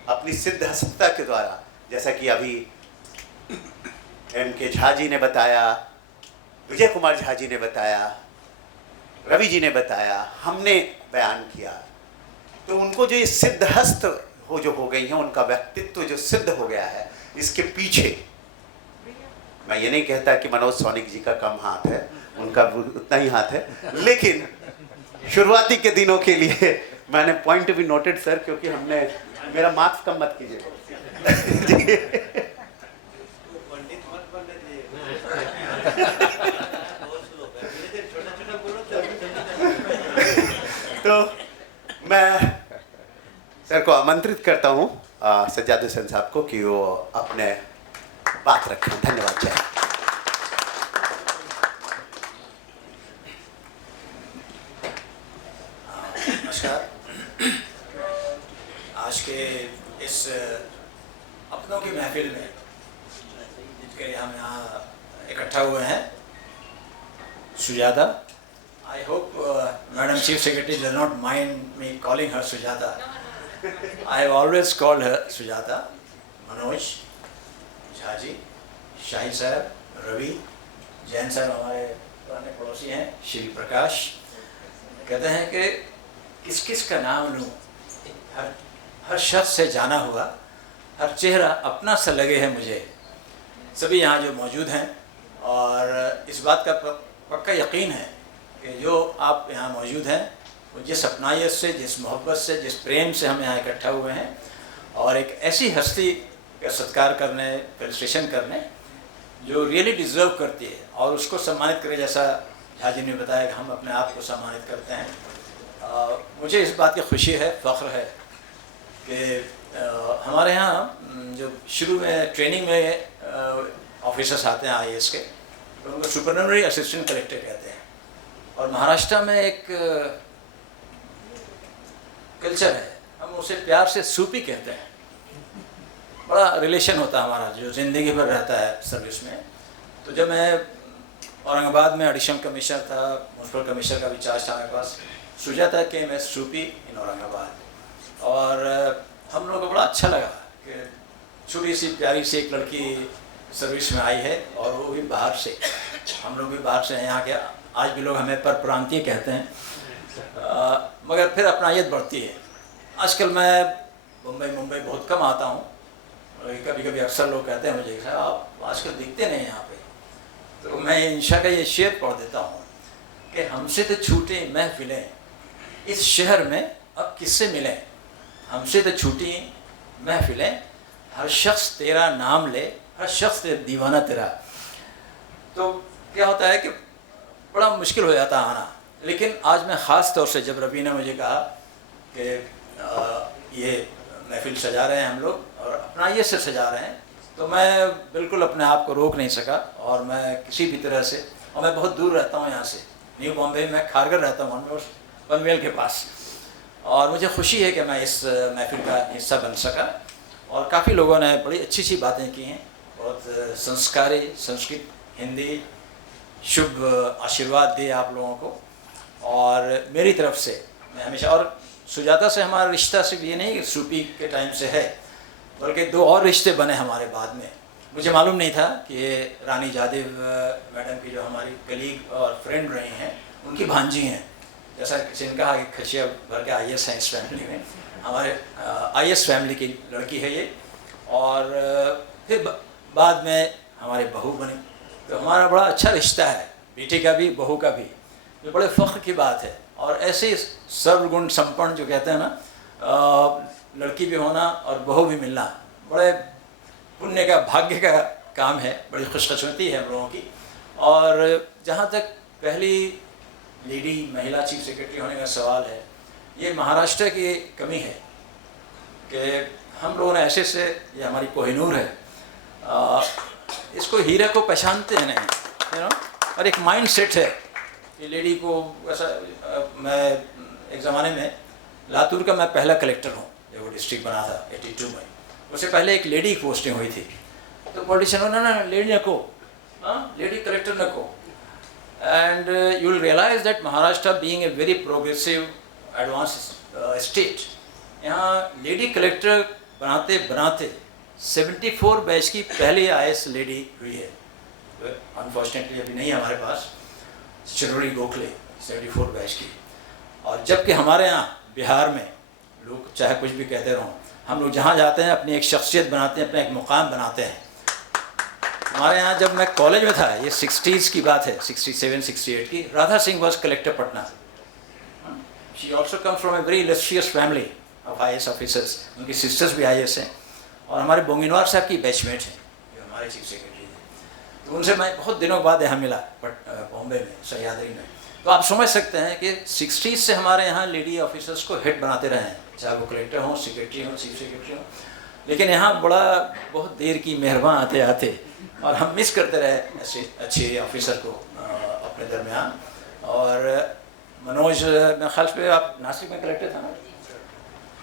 अपनी सिद्ध हस्तता के द्वारा, जैसा कि अभी M.K. झा जी ने बताया, विजय कुमार झा जी ने बताया, रवि जी ने बताया, हमने बयान किया, तो उनको जो ये सिद्ध हस्त हो गई हैं, उनका व्यक्तित्व जो सिद्ध हो गया है, इसके पीछे मैं ये नहीं कहता कि मनोज सौनिक जी का कम हाथ है, उनका उतना ही हाथ है, लेकिन शुरुआती के दिनों के लिए मैंने पॉइंट भी नोटेड सर, क्योंकि हमने मेरा मार्क्स कम मत कीजिए। तो मैं सर को आमंत्रित करता हूँ सज्जाद हुसैन साहब को कि वो अपने बात रखें। धन्यवाद। जय। नमस्कार। आज के इस अपनों की महफिल में जिनके लिए हम यहाँ इकट्ठा हुए हैं, Sujata, I hope Madam Chief Secretary does not mind me calling her Sujata. I have always called her Sujata. Manoj Jha ji, शाही साहब, रवि, जैन साहब हमारे पुराने पड़ोसी हैं, श्री प्रकाश, कहते हैं कि किस किस का नाम लूँ, हर शख्स से जाना हुआ, हर चेहरा अपना सा लगे है मुझे। सभी यहाँ जो मौजूद हैं, और इस बात का पक्का यकीन है कि जो आप यहाँ मौजूद हैं वो जिस अपनायत से, जिस मोहब्बत से, जिस प्रेम से हम यहाँ इकट्ठा हुए हैं, और एक ऐसी हस्ती का सत्कार करने, फेलिसिटेशन करने जो रियली डिज़र्व करती है और उसको सम्मानित करे, जैसा झा जी ने बताया कि हम अपने आप को सम्मानित करते हैं। मुझे इस बात की खुशी है, फ़ख्र है कि हमारे यहाँ जो शुरू में ट्रेनिंग में ऑफिसर्स आते हैं IAS के, तो उनको सुपरनरी असिस्टेंट कलेक्टर कहते हैं, और महाराष्ट्र में एक कल्चर है, हम उसे प्यार से सूपी कहते हैं। बड़ा रिलेशन होता है हमारा जो ज़िंदगी भर रहता है सर्विस में। तो जब मैं औरंगाबाद में एडिशनल कमिश्नर था, म्यूनसिपल कमिश्नर का भी चार्ज था मेरे पास, सुजाता के मैं सूपी इन औरंगाबाद, और हम लोगों को बड़ा अच्छा लगा कि छोटी सी प्यारी सी एक लड़की सर्विस में आई है, और वो भी बाहर से, हम लोग भी बाहर से हैं यहाँ के। आज भी लोग हमें परप्रांतीय कहते हैं। मगर फिर अपनायत बढ़ती है। आजकल मैं मुंबई बहुत कम आता हूँ, कभी कभी अक्सर लोग कहते हैं मुझे साहब आप आजकल दिखते नहीं यहाँ पे, तो मैं इंशा का ये शेर पढ़ देता हूँ कि हमसे तो छूटे महफिलें इस शहर में अब किससे मिलें, हमसे तो छूटी महफिलें हर शख्स तेरा नाम ले, हर शख्स दीवाना तेरा। तो क्या होता है कि बड़ा मुश्किल हो जाता आना, लेकिन आज मैं ख़ास तौर से जब रबी ने मुझे कहा कि ये महफिल सजा रहे हैं हम लोग और अपना ये से सजा रहे हैं, तो मैं बिल्कुल अपने आप को रोक नहीं सका और मैं किसी भी तरह से, और मैं बहुत दूर रहता हूँ यहाँ से, न्यू बॉम्बे में खारगर रहता हूँ ऑलमोस्ट पनवेल के पास, और मुझे खुशी है कि मैं इस महफिल का हिस्सा बन सका। और काफ़ी लोगों ने बड़ी अच्छी अच्छी बातें की हैं, बहुत संस्कारी संस्कृत हिंदी शुभ आशीर्वाद दिए आप लोगों को, और मेरी तरफ से मैं हमेशा, और सुजाता से हमारा रिश्ता सिर्फ ये नहीं कि सूपी के टाइम से है, बल्कि 2 और रिश्ते बने हमारे बाद में। मुझे मालूम नहीं था कि ये रानी जादेव मैडम की जो हमारी कलीग और फ्रेंड रही हैं उनकी भांजी हैं, जैसा किसी ने कहा कि खचिया भर के IAS हैं इस फैमिली में, हमारे IAS फैमिली की लड़की है ये, और फिर बाद में हमारे बहू बनी, तो हमारा बड़ा अच्छा रिश्ता है, बेटी का भी बहू का भी, ये बड़े फ़ख्र की बात है। और ऐसे सर्वगुण संपन्न जो कहते हैं ना, लड़की भी होना और बहू भी मिलना बड़े पुण्य का, भाग्य का काम है, बड़ी खुशकिस्मती है हम लोगों की। और जहाँ तक पहली लेडी महिला चीफ सेक्रेटरी होने का सवाल है, ये महाराष्ट्र की कमी है कि हम लोगों ने ऐसे से, ये हमारी कोहिनूर है, इसको हीरे को पहचानते हैं नहीं, और एक माइंड सेट है कि लेडी को ऐसा। मैं एक ज़माने में लातूर का मैं पहला कलेक्टर हूँ जब वो डिस्ट्रिक्ट बना था 82 में, उससे पहले एक लेडी की पोस्टिंग हुई थी, तो पॉलिटिशियन ना लेडी नको, लेडी कलेक्टर नको, and you will realise that Maharashtra being a very progressive advance state, यहाँ लेडी कलेक्टर बनाते बनाते 74 बैच की पहली IAS लेडी हुई है, अनफॉर्चुनेटली अभी नहीं है हमारे पास, चिरोड़ी गोखले 74 बैच की। और जबकि हमारे यहाँ बिहार में लोग चाहे कुछ भी कहते रहो, हम लोग जहाँ जाते हैं अपनी एक शख्सियत बनाते हैं, अपना एक मुकाम बनाते हैं। हमारे यहाँ जब मैं कॉलेज में था, ये 60s की बात है, 67 68 की, Radha Singh was collector Patna. She also come from a very illustrious family of IAS officers, उनकी सिस्टर्स भी IAS हैं, और हमारे बोंगिनवार साहब की बैचमेट हैं जो हमारे चीफ सेक्रेटरी थे, तो उनसे मैं बहुत दिनों बाद यहाँ मिला बॉम्बे में, सह्याद्री में। तो आप समझ सकते हैं कि 60s से हमारे यहाँ लेडी ऑफिसर्स को हेड बनाते रहे हैं, चाहे वो कलेक्टर हों, सेक्रेटरी हों, चीफ सेक्रेटरी हों, लेकिन यहाँ बड़ा बहुत देर की मेहरबान आते आते, और हम मिस करते रहे ऐसे अच्छे ऑफिसर को अपने दरमियान। और मनोज, मैं ख्याल पे आप नासिक में कलेक्टर था ना,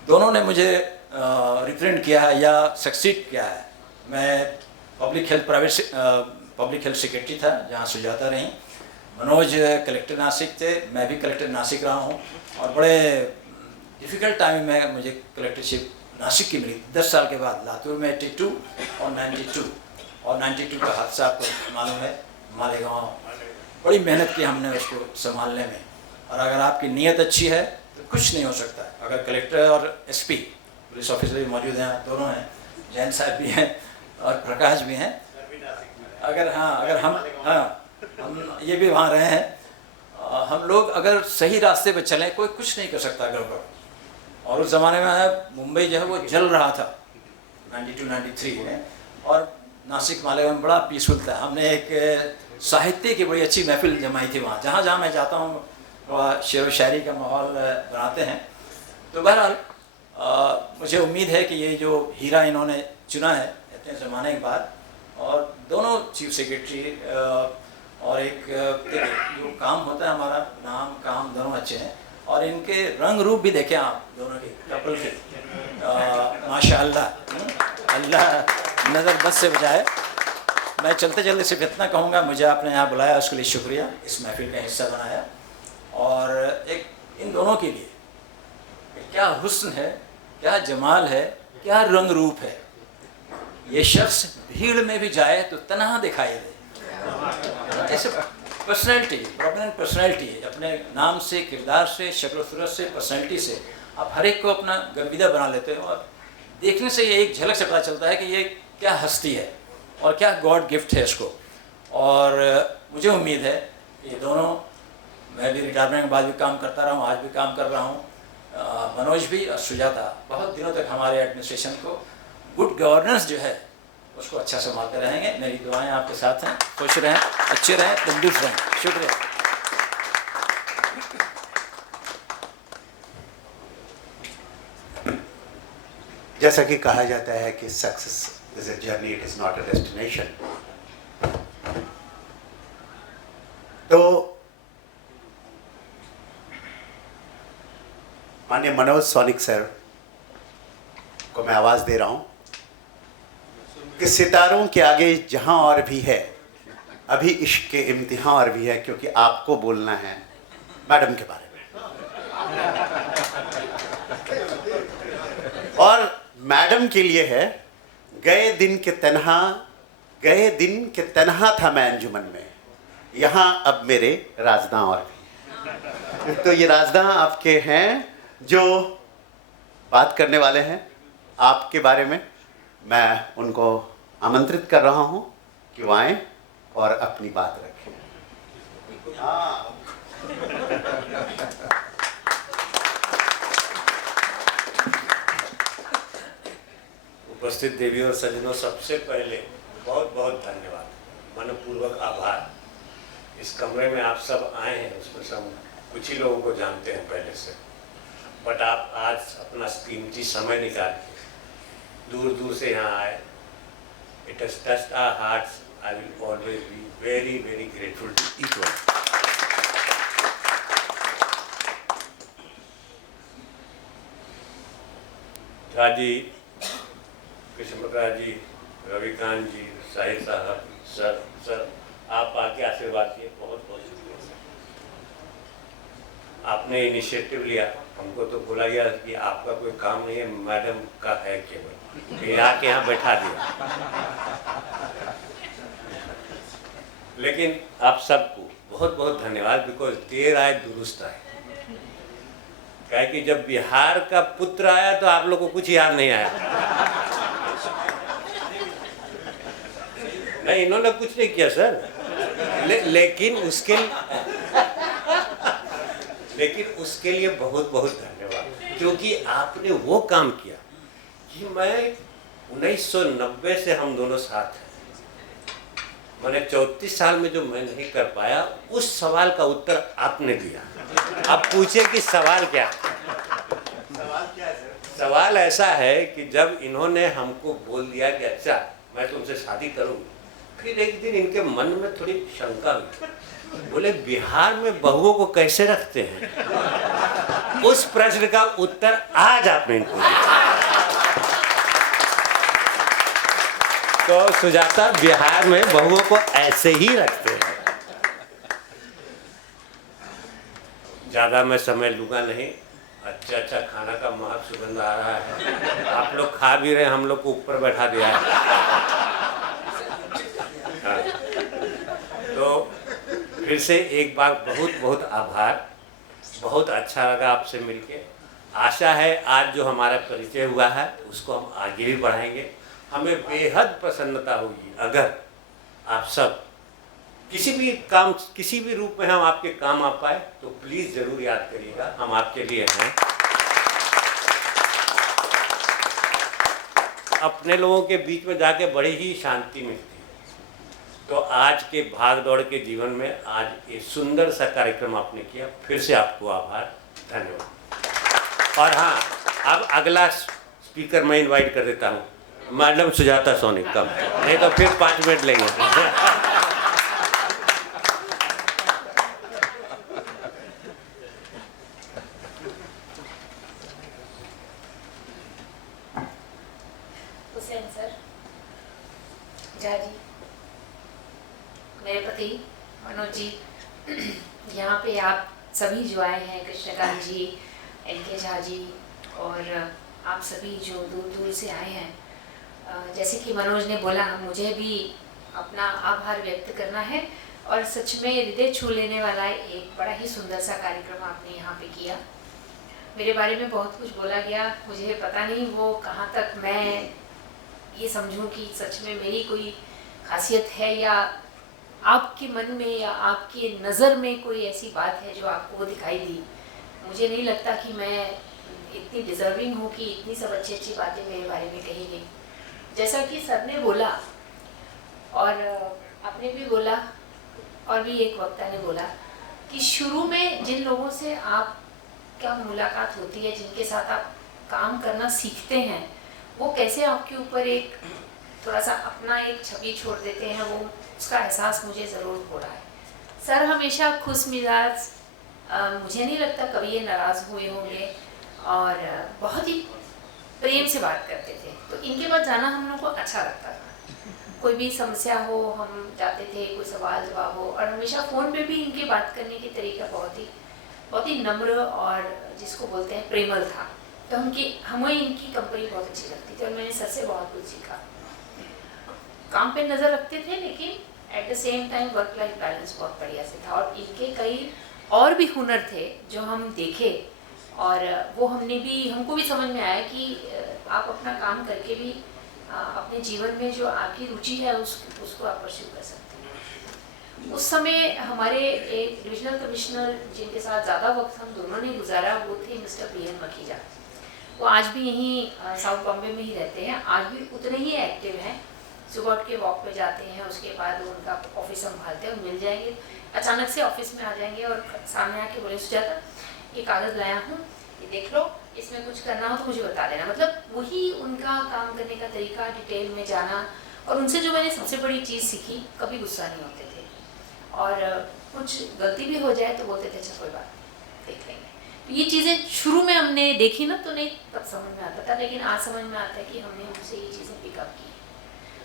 दोनों ने मुझे रिप्रेजेंट किया है या सक्सीड किया है। मैं पब्लिक हेल्थ सेक्रेटरी था जहाँ सुजाता रहीं, मनोज कलेक्टर नासिक थे, मैं भी कलेक्टर नासिक रहा हूँ, और बड़े डिफ़िकल्ट टाइम में मुझे कलेक्टरशिप नासिक की मिली 10 साल के बाद। लातूर में 82 और 92, और 92 का हादसा आपको मालूम है, मालेगांव, बड़ी मेहनत की हमने उसको संभालने में। और अगर आपकी नीयत अच्छी है तो कुछ नहीं हो सकता। अगर कलेक्टर और SP पुलिस ऑफिसर भी मौजूद हैं, दोनों हैं, जैन साहब भी हैं और प्रकाश भी हैं, अगर हम ये भी वहाँ रहे हैं, हम लोग अगर सही रास्ते पे चलें कोई कुछ नहीं कर सकता गड़बड़। और उस ज़माने में मुंबई जो है वो जल रहा था 92-93 में, और नासिक मालेगांव में बड़ा पीसफुल था। हमने एक साहित्य की बड़ी अच्छी महफिल जमाई थी वहाँ, जहाँ जहाँ मैं जाता हूँ वह शेर व शायरी का माहौल बनाते हैं। तो बहरहाल मुझे उम्मीद है कि ये जो हीरा इन्होंने चुना है इतने ज़माने के बाद, और दोनों चीफ सेक्रेटरी और एक जो काम होता है हमारा, नाम काम दोनों अच्छे हैं, और इनके रंग रूप भी देखें आप दोनों के कपल के, माशाअल्लाह, अल्लाह नज़र बद से बचाए। मैं चलते चलते सिर्फ इतना कहूँगा, मुझे आपने यहाँ बुलाया उसके लिए शुक्रिया, इस महफिल का हिस्सा बनाया, और एक इन दोनों के लिए क्या हुस्न है, क्या जमाल है, क्या रंग रूप है। ये शख्स भीड़ में भी जाए तो तन्हा दिखाई दे, ऐसे पर्सनैलिटी, प्रोमिनेंट पर्सनैलिटी है। अपने नाम से, किरदार से, शक्ल सूरत से, पर्सनैलिटी से आप हर एक को अपना गर्विदा बना लेते हो और देखने से ये एक झलक से पता चलता है कि ये क्या हस्ती है और क्या गॉड गिफ्ट है इसको। और मुझे उम्मीद है कि ये दोनों, मैं भी रिटायरमेंट के बाद भी काम करता रहा हूँ, आज भी काम कर रहा हूँ, मनोज भी और सुजाता बहुत दिनों तक हमारे एडमिनिस्ट्रेशन को गुड गवर्नेंस जो है उसको अच्छा संभालते रहेंगे। मेरी दुआएं आपके साथ हैं। खुश रहें, अच्छे रहें, तंदुरुस्त रहें। शुक्रिया। जैसा कि कहा जाता है कि success is a journey, it is not a destination. तो माननीय मनोज सोनिक सर को मैं आवाज दे रहा हूं कि सितारों के आगे जहां और भी है, अभी इश्क के इम्तिहान और भी है, क्योंकि आपको बोलना है मैडम के बारे में। और मैडम के लिए है, गए दिन के तन्हा था मैं अंजुमन में, यहाँ अब मेरे राजदां और भी। तो ये राजदां आपके हैं जो बात करने वाले हैं आपके बारे में। मैं उनको आमंत्रित कर रहा हूं कि वो आएं और अपनी बात रखें। उपस्थित देवी और सज्जनों, सबसे पहले बहुत बहुत धन्यवाद, मनपूर्वक आभार। इस कमरे में आप सब आए हैं, उसमें से हम कुछ ही लोगों को जानते हैं पहले से, बट आप आज अपना कीमती समय निकाल के दूर दूर से यहाँ आए। It has touched our hearts. I will always be very very grateful to each one. Jha ji, Krishna Prakash ji, Ravikant ji, Sahib साहब, सर आप आके आशीर्वाद दिए, बहुत बहुत शुक्रिया सर। आपने इनिशिएटिव लिया, हमको तो बोला गया कि आपका कोई काम नहीं है, मैडम का है केवल, फिर आके यहाँ बैठा दिया। लेकिन आप सबको बहुत बहुत धन्यवाद, बिकॉज देर आए दुरुस्त आए। क्या कि जब बिहार का पुत्र आया तो आप लोग को कुछ याद नहीं आया। नहीं, इन्होंने कुछ नहीं किया सर, लेकिन उसके लिए बहुत बहुत धन्यवाद, क्योंकि आपने वो काम किया कि मैं 1990 से हम दोनों साथ हैं। मैंने 34 साल में जो मैं नहीं कर पाया, उस सवाल का उत्तर आपने दिया। अब पूछे कि सवाल क्या है? सवाल क्या है सर? सवाल ऐसा है कि जब इन्होंने हमको बोल दिया कि अच्छा मैं तुमसे शादी करूँगी, फिर एक दिन इनके मन में थोड़ी शंका हुई। बोले बिहार में बहुओं को कैसे रखते हैं? उस प्रश्न का उत्तर आज आपने इनको दिया। तो सुजाता, बिहार में बहुओं को ऐसे ही रखते हैं। ज़्यादा मैं समय लूँगा नहीं। अच्छा खाना का महक सुगंध आ रहा है, आप लोग खा भी रहे, हम लोग को ऊपर बैठा दिया है। तो फिर से एक बार बहुत बहुत आभार। बहुत अच्छा लगा आपसे मिलके। आशा है आज जो हमारा परिचय हुआ है उसको हम आगे भी बढ़ाएंगे। हमें बेहद प्रसन्नता होगी अगर आप सब किसी भी रूप में हम आपके काम आ पाए, तो प्लीज़ ज़रूर याद करिएगा, हम आपके लिए हैं। अपने लोगों के बीच में जाके बड़ी ही शांति मिलती है। तो आज के भाग दौड़ के जीवन में आज ये सुंदर सा कार्यक्रम आपने किया, फिर से आपको आभार, धन्यवाद। और हाँ, अब अगला स्पीकर मैं इनवाइट कर देता हूँ, मैडम सुजाता सोनिक। कम नहीं तो फिर 5 मिनट लेंगे। मेरे पति मनोज जी, यहाँ पे आप सभी जो आए हैं, कृष्णकांत जी, एनके झा जी और आप सभी जो दूर दूर से आए हैं, जैसे कि मनोज ने बोला, मुझे भी अपना आभार व्यक्त करना है। और सच में हृदय छू लेने वाला एक बड़ा ही सुंदर सा कार्यक्रम आपने यहाँ पे किया। मेरे बारे में बहुत कुछ बोला गया, मुझे पता नहीं वो कहाँ तक मैं ये समझूं कि सच में मेरी कोई खासियत है या आपके मन में या आपकी नज़र में कोई ऐसी बात है जो आपको वो दिखाई दी। मुझे नहीं लगता कि मैं इतनी डिज़र्विंग हूँ कि इतनी सब अच्छी अच्छी बातें मेरे बारे में कही गई। जैसा कि सर ने बोला और आपने भी बोला और भी एक वक्ता ने बोला कि शुरू में जिन लोगों से आप क्या मुलाकात होती है, जिनके साथ आप काम करना सीखते हैं, वो कैसे आपके ऊपर एक थोड़ा सा अपना एक छवि छोड़ देते हैं, वो उसका एहसास मुझे ज़रूर हो रहा है। सर हमेशा खुश मिजाज, मुझे नहीं लगता कभी ये नाराज़ हुए होंगे और बहुत ही प्रेम से बात करते थे। तो इनके पास जाना हम लोग को अच्छा लगता था। कोई भी समस्या हो हम जाते थे, कोई सवाल जवाब हो, और हमेशा फ़ोन पे भी इनके बात करने की तरीका बहुत ही नम्र और जिसको बोलते हैं प्रेमल था। तो हमें इनकी कंपनी बहुत अच्छी लगती थी और मैंने सर से बहुत कुछ सीखा। काम पे नज़र रखते थे लेकिन at the same time work life balance बहुत बढ़िया से था। और इनके कई और भी हुनर थे जो हम देखे और वो हमको भी समझ में आया कि आप अपना काम करके भी अपने जीवन में जो आपकी रुचि है उसको आप परस्यू कर सकते हैं। उस समय हमारे एक डिविजनल कमिश्नर जिनके साथ ज़्यादा वक्त हम दोनों ने गुजारा वो थे मिस्टर पीएन मखीजा। वो आज भी यहीं साउथ बॉम्बे में ही रहते हैं, आज भी उतने ही एक्टिव हैं। सुबह उठ के वॉक पे जाते हैं, उसके बाद वो उनका ऑफिस संभालते हैं। मिल जाएंगे, अचानक से ऑफिस में आ जाएंगे और सामने आके बोले सुजाता ये कागज़ लाया हूँ, ये देख लो, इसमें कुछ करना हो तो मुझे बता देना। मतलब वही उनका काम करने का तरीका, डिटेल में जाना। और उनसे जो मैंने सबसे बड़ी चीज़ सीखी, कभी गुस्सा नहीं होते थे और कुछ गलती भी हो जाए तो बोलते थे अच्छा कोई बात नहीं, देख लेंगे। तो ये चीज़ें शुरू में हमने देखी ना तो नहीं तब समझ में आता था, लेकिन आज समझ में आता है कि हमने उनसे ये चीज़ें पिकअप की।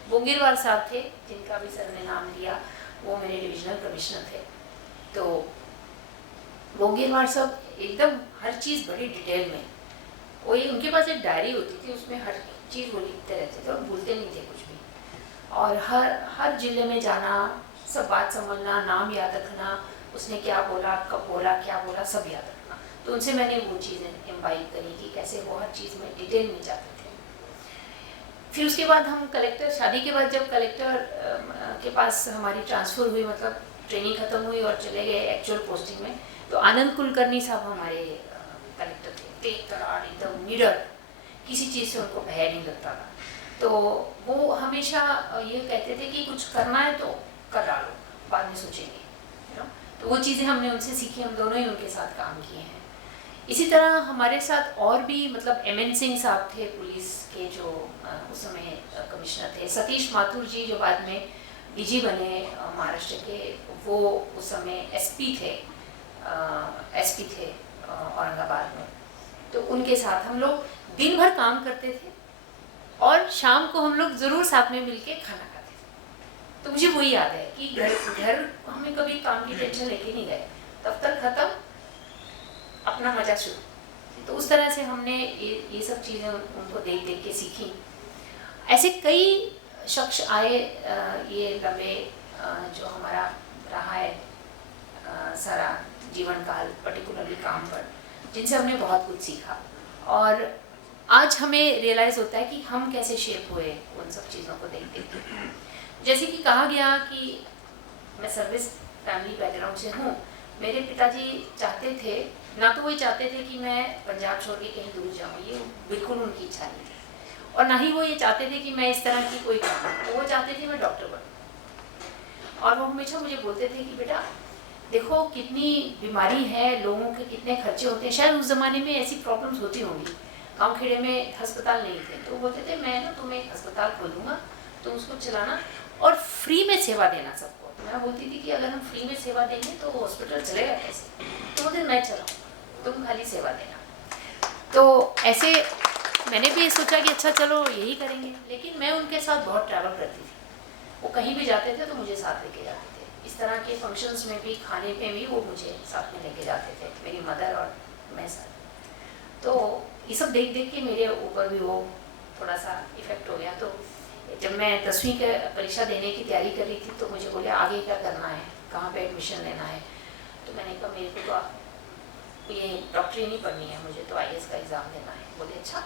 बोंगीरवाल साहब थे जिनका भी सर ने नाम लिया, वो मेरे डिविजनल कमिश्नर थे। तो बोंगीरवाल साहब एकदम हर चीज़ बड़ी डिटेल में, वही उनके पास एक डायरी होती थी, उसमें हर चीज़ वो लिखते रहते थे और भूलते नहीं थे कुछ भी। और हर जिले में जाना, सब बात समझना, नाम याद रखना, उसने क्या बोला, कब बोला, क्या बोला, सब याद रखना। तो उनसे मैंने वो चीज़ें इम्बाइब करी कि कैसे वो हर चीज़ में डिटेल में जाते थे। फिर उसके बाद हम कलेक्टर, शादी के बाद जब कलेक्टर के पास हमारी ट्रांसफ़र हुई, मतलब ट्रेनिंग ख़त्म हुई और चले गए एक्चुअल पोस्टिंग में, तो आनंद कुलकर्णी साहब हमारे कलेक्टर थे। तेज तरार, एकदम निडर, किसी चीज़ से उनको भय नहीं लगता था। तो वो हमेशा ये कहते थे कि कुछ करना है तो कर डालो, बाद में सोचेंगे। तो वो चीज़ें हमने उनसे सीखी, हम दोनों ही उनके साथ काम किए हैं। इसी तरह हमारे साथ और भी, मतलब एमएन सिंह साहब थे पुलिस के जो उस समय कमिश्नर थे। सतीश माथुर जी जो बाद में डीजी बने महाराष्ट्र के, वो उस समय एसपी थे औरंगाबाद में। तो उनके साथ हम लोग दिन भर काम करते थे और शाम को हम लोग ज़रूर साथ में मिलके खाना खाते थे। तो मुझे वही याद है कि घर हमें कभी काम की टेंशन लेके नहीं गए, दफ्तर ख़त्म, अपना मजा शुरू। तो उस तरह से हमने ये सब चीज़ें उनको देख देख के सीखी। ऐसे कई शख्स आए ये लंबे जो हमारा रहा है सारा जीवन काल, पर्टिकुलरली काम पर, जिनसे हमने बहुत कुछ सीखा। और आज हमें रियलाइज़ होता है कि हम कैसे शेप हुए उन सब चीज़ों को देख देख के। जैसे कि कहा गया कि मैं सर्विस फैमिली बैकग्राउंड से हूँ। मेरे पिताजी चाहते थे, ना तो वो चाहते थे कि मैं पंजाब छोड़ के कहीं दूर जाऊँ, ये बिल्कुल उनकी इच्छा नहीं थी। और ना ही वो ये चाहते थे कि मैं इस तरह की कोई काम, वो चाहते थे मैं डॉक्टर बनूँ। और वो हमेशा मुझे बोलते थे कि बेटा देखो कितनी बीमारी है, लोगों के कितने खर्चे होते हैं। शायद उस ज़माने में ऐसी प्रॉब्लम्स होती होंगी, गाँव खेड़े में अस्पताल नहीं थे। तो बोलते थे मैं ना तुम्हें एक अस्पताल खोलूँगा, तुम उसको चलाना और फ्री में सेवा देना सबको। मैं बोलती थी कि अगर हम फ्री में सेवा देंगे तो हॉस्पिटल चलेगा कैसे? तो बोलते मैं चलाऊँगा, तुम खाली सेवा देना। तो ऐसे मैंने भी सोचा कि अच्छा चलो यही करेंगे। लेकिन मैं उनके साथ बहुत ट्रैवल करती थी, वो कहीं भी जाते थे तो मुझे साथ लेके जाते थे। इस तरह के फंक्शंस में भी, खाने पे भी वो मुझे साथ में लेके जाते थे, मेरी मदर और मैं साथ। तो ये सब देख देख के मेरे ऊपर भी वो थोड़ा सा इफ़ेक्ट हो गया। तो जब मैं 10वीं की परीक्षा देने की तैयारी कर रही थी तो मुझे बोले आगे क्या करना है, कहाँ पे एडमिशन लेना है। तो मैंने कहा मेरे को तो ये डॉक्टरी नहीं पढ़नी है, मुझे तो IAS का एग्ज़ाम देना है। बोले अच्छा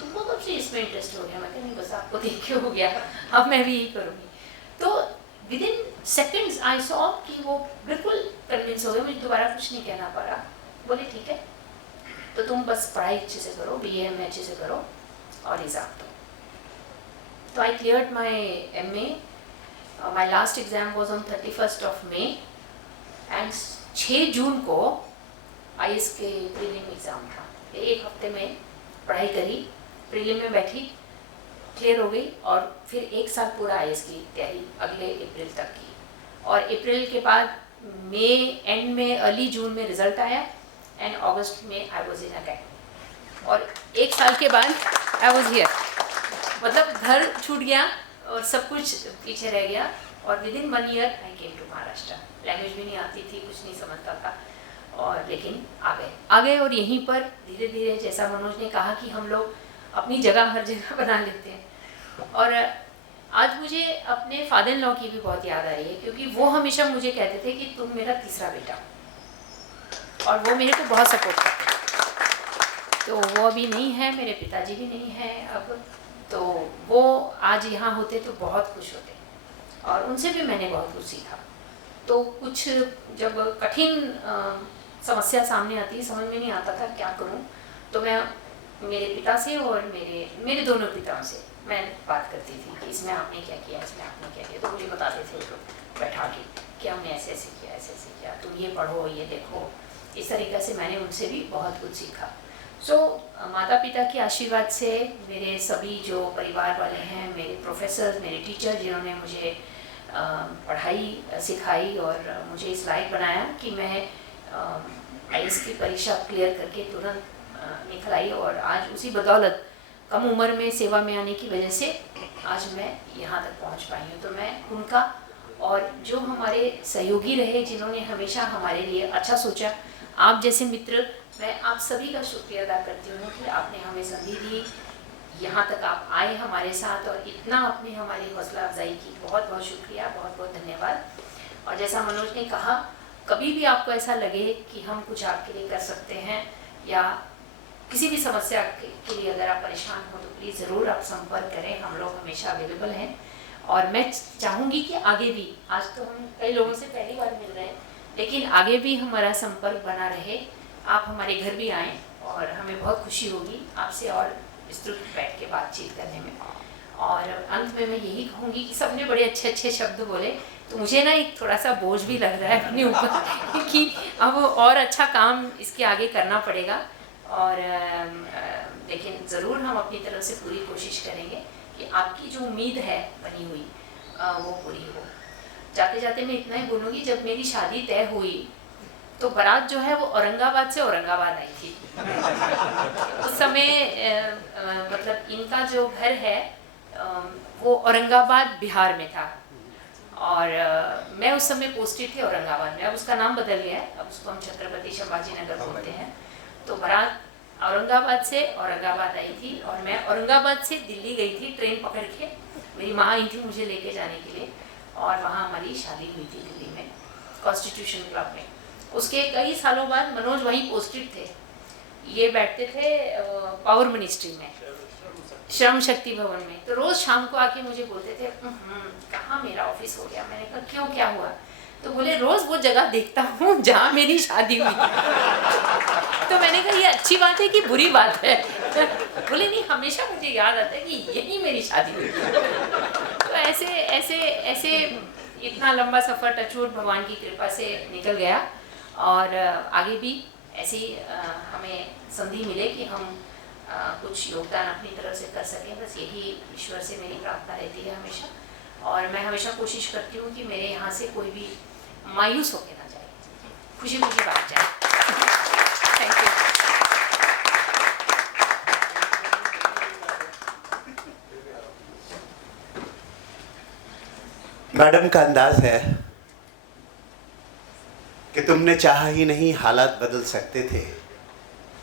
तुमको कब से इसमें इंटरेस्ट हो गया? मैं कहा नहीं बस आपको देख के हो गया, अब मैं भी यही करूँगी। तो with in seconds I saw कि वो बिल्कुल कन्विंस हो गए, मुझे दोबारा कुछ नहीं कहना पड़ा। बोले ठीक है तो तुम बस पढ़ाई अच्छे से करो, BA में अच्छे से करो और एग्ज़ाम दो। तो आई cleared my MA, my last exam was on 31st of May and 6 जून को IAS के प्रीलिम एग्ज़ाम था। एक हफ्ते में पढ़ाई करी, प्रीलिम में बैठी, क्लियर हो गई और फिर 1 साल पूरा IAS की तैयारी अगले अप्रैल तक की। और अप्रैल के बाद मई एंड में अर्ली जून में रिज़ल्ट आया एंड अगस्त में आई वॉज इन अकेडमी। और 1 साल के बाद आई वॉज हियर, मतलब घर छूट गया और सब कुछ पीछे रह गया। और within 1 year I came to Maharashtra. Language भी नहीं आती थी, कुछ नहीं समझता था, और लेकिन आ गए और यहीं पर धीरे धीरे जैसा मनोज ने कहा कि हम लोग अपनी जगह हर जगह बना लेते हैं। और आज मुझे अपने फादर इन लॉ की भी बहुत याद आ रही है, क्योंकि वो हमेशा मुझे कहते थे कि तुम मेरा तीसरा बेटा, और वो मेरे को बहुत सपोर्ट करते हैं। तो वो अभी नहीं है, मेरे पिताजी भी नहीं हैं अब, तो वो आज यहाँ होते तो बहुत खुश होते, और उनसे भी मैंने बहुत कुछ सीखा। तो कुछ जब कठिन समस्या सामने आती, समझ में नहीं आता था क्या करूं, तो मैं मेरे पिता से और मेरे दोनों पिताओं से मैं बात करती थी कि इसमें आपने क्या किया, इसमें आपने क्या किया। तो मुझे बताते थे वो लोग बैठा के कि हमने ऐसे ऐसे किया, ऐसे ऐसे किया, तुम ये पढ़ो, ये देखो। इस तरीक़े से मैंने उनसे भी बहुत कुछ सीखा। सो माता पिता के आशीर्वाद से, मेरे सभी जो परिवार वाले हैं, मेरे प्रोफेसर, मेरे टीचर जिन्होंने मुझे पढ़ाई सिखाई और मुझे इस लायक बनाया कि मैं IAS की परीक्षा क्लियर करके तुरंत निकल आई, और आज उसी बदौलत कम उम्र में सेवा में आने की वजह से आज मैं यहाँ तक पहुँच पाई हूँ। तो मैं उनका और जो हमारे सहयोगी रहे, जिन्होंने हमेशा हमारे लिए अच्छा सोचा, आप जैसे मित्र, मैं आप सभी का शुक्रिया अदा करती हूँ कि आपने हमें संधि दी, यहाँ तक आप आए हमारे साथ और इतना आपने हमारी हौसला अफजाई की। बहुत बहुत शुक्रिया, बहुत बहुत धन्यवाद। और जैसा मनोज ने कहा, कभी भी आपको ऐसा लगे कि हम कुछ आपके लिए कर सकते हैं या किसी भी समस्या के लिए अगर आप परेशान हो, तो प्लीज़ ज़रूर आप संपर्क करें, हम लोग हमेशा अवेलेबल हैं। और मैं चाहूँगी कि आगे भी, आज तो हम कई लोगों से पहली बार मिल रहे हैं, लेकिन आगे भी हमारा संपर्क बना रहे। आप हमारे घर भी आएँ और हमें बहुत खुशी होगी आपसे और विस्तृत बैठ के बातचीत करने में। और अंत में मैं यही कहूँगी कि सबने बड़े अच्छे अच्छे शब्द बोले, तो मुझे ना एक थोड़ा सा बोझ भी लग रहा है अपने ऊपर कि अब और अच्छा काम इसके आगे करना पड़ेगा। और लेकिन ज़रूर हम अपनी तरफ से पूरी कोशिश करेंगे कि आपकी जो उम्मीद है बनी हुई वो पूरी हो। जाते जाते मैं इतना ही बोलूँगी, जब मेरी शादी तय हुई तो बारात जो है वो औरंगाबाद से औरंगाबाद आई थी। उस समय मतलब इनका जो घर है वो औरंगाबाद बिहार में था, और मैं उस समय पोस्टेड थी औरंगाबाद में। अब उसका नाम बदल गया है, अब उसको हम छत्रपति शिवाजी नगर बोलते हैं। तो बारात औरंगाबाद से औरंगाबाद आई थी और मैं औरंगाबाद से दिल्ली गई थी ट्रेन पकड़ के। मेरी माँ आई थी मुझे लेके जाने के लिए, और वहाँ हमारी शादी हुई थी दिल्ली में, कॉन्स्टिट्यूशन क्लब में। उसके कई सालों बाद मनोज वहीं पोस्टेड थे, ये बैठते थे पावर मिनिस्ट्री में, श्रम शक्ति भवन में। तो रोज़ शाम को आके मुझे बोलते थे कहाँ मेरा ऑफिस हो गया। मैंने कहा क्यों, क्या हुआ? तो बोले रोज़ वो जगह देखता हूँ जहाँ मेरी शादी हुई। तो मैंने कहा ये अच्छी बात है कि बुरी बात है? बोले नहीं, हमेशा मुझे याद आता है कि यही मेरी शादी हुई। तो ऐसे ऐसे ऐसे इतना लंबा सफ़र टचवुड भगवान की कृपा से निकल गया, और आगे भी ऐसी हमें संधि मिले कि हम कुछ योगदान अपनी तरफ से कर सकें। बस यही ईश्वर से मेरी प्रार्थना रहती है हमेशा, और मैं हमेशा कोशिश करती हूँ कि मेरे यहाँ से कोई भी मायूस होके ना जाए, खुशी खुशी बात जाए। Thank you. मैडम का अंदाज है कि तुमने चाहा ही नहीं, हालात बदल सकते थे।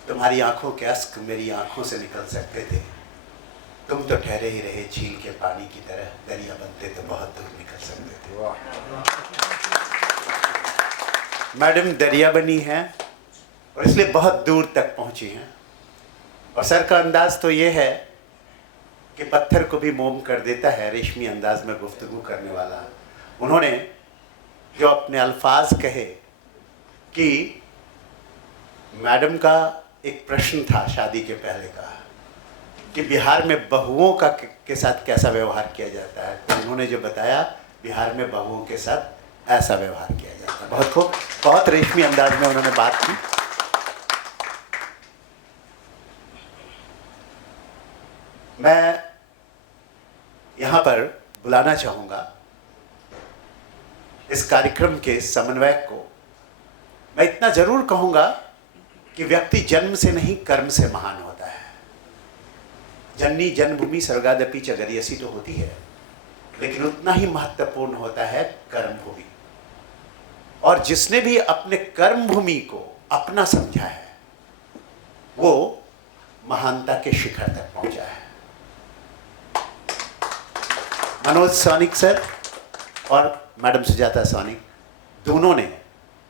तुम्हारी आंखों के अश्क मेरी आंखों से निकल सकते थे। तुम तो ठहरे ही रहे झील के पानी की तरह, दरिया बनते तो बहुत दूर निकल सकते थे। मैडम दरिया बनी हैं और इसलिए बहुत दूर तक पहुंची हैं। और सर का अंदाज तो ये है कि पत्थर को भी मोम कर देता है, रेशमी अंदाज में गुफ्तगू करने वाला। उन्होंने जो अपने अल्फाज कहे कि मैडम का एक प्रश्न था शादी के पहले का कि बिहार में बहुओं का के साथ कैसा व्यवहार किया जाता है, तो उन्होंने जो बताया बिहार में बहुओं के साथ ऐसा व्यवहार किया जाता है। बहुत खूब, बहुत रेशमी अंदाज में उन्होंने बात की। मैं यहाँ पर बुलाना चाहूँगा इस कार्यक्रम के समन्वयक को। मैं इतना ज़रूर कहूँगा कि व्यक्ति जन्म से नहीं कर्म से महान होता है। जननी जन्मभूमि स्वर्गादपि च गरीयसी तो होती है, लेकिन उतना ही महत्वपूर्ण होता है कर्मभूमि। और जिसने भी अपने कर्मभूमि को अपना समझा है वो महानता के शिखर तक पहुंचा है। मनोज सौनिक सर और मैडम सुजाता सौनिक दोनों ने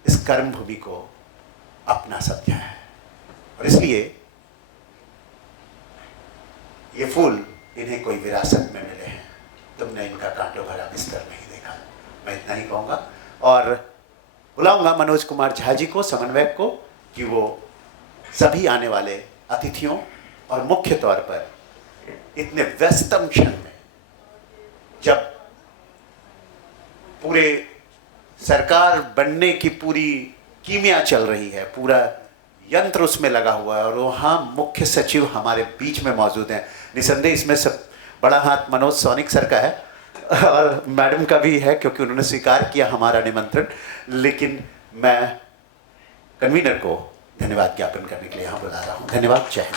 इस कर्मभूमि को अपना समझा है और इसलिए ये फूल इन्हें कोई विरासत में मिले हैं। तुमने इनका कांटों भरा बिस्तर नहीं देखा। मैं इतना ही कहूँगा और बुलाऊंगा मनोज कुमार झा जी को, समन्वयक को, कि वो सभी आने वाले अतिथियों और मुख्य तौर पर इतने व्यस्तम क्षण में जब पूरे सरकार बनने की पूरी कीमिया चल रही है, पूरा यंत्र उसमें लगा हुआ है और वहाँ मुख्य सचिव हमारे बीच में मौजूद हैं। निसंदेह इसमें सब बड़ा हाथ मनोज सौनिक सर का है और मैडम का भी है क्योंकि उन्होंने स्वीकार किया हमारा निमंत्रण। लेकिन मैं कन्वीनर को धन्यवाद ज्ञापन करने के लिए यहाँ बुला रहा हूँ। धन्यवाद, जय हिंद।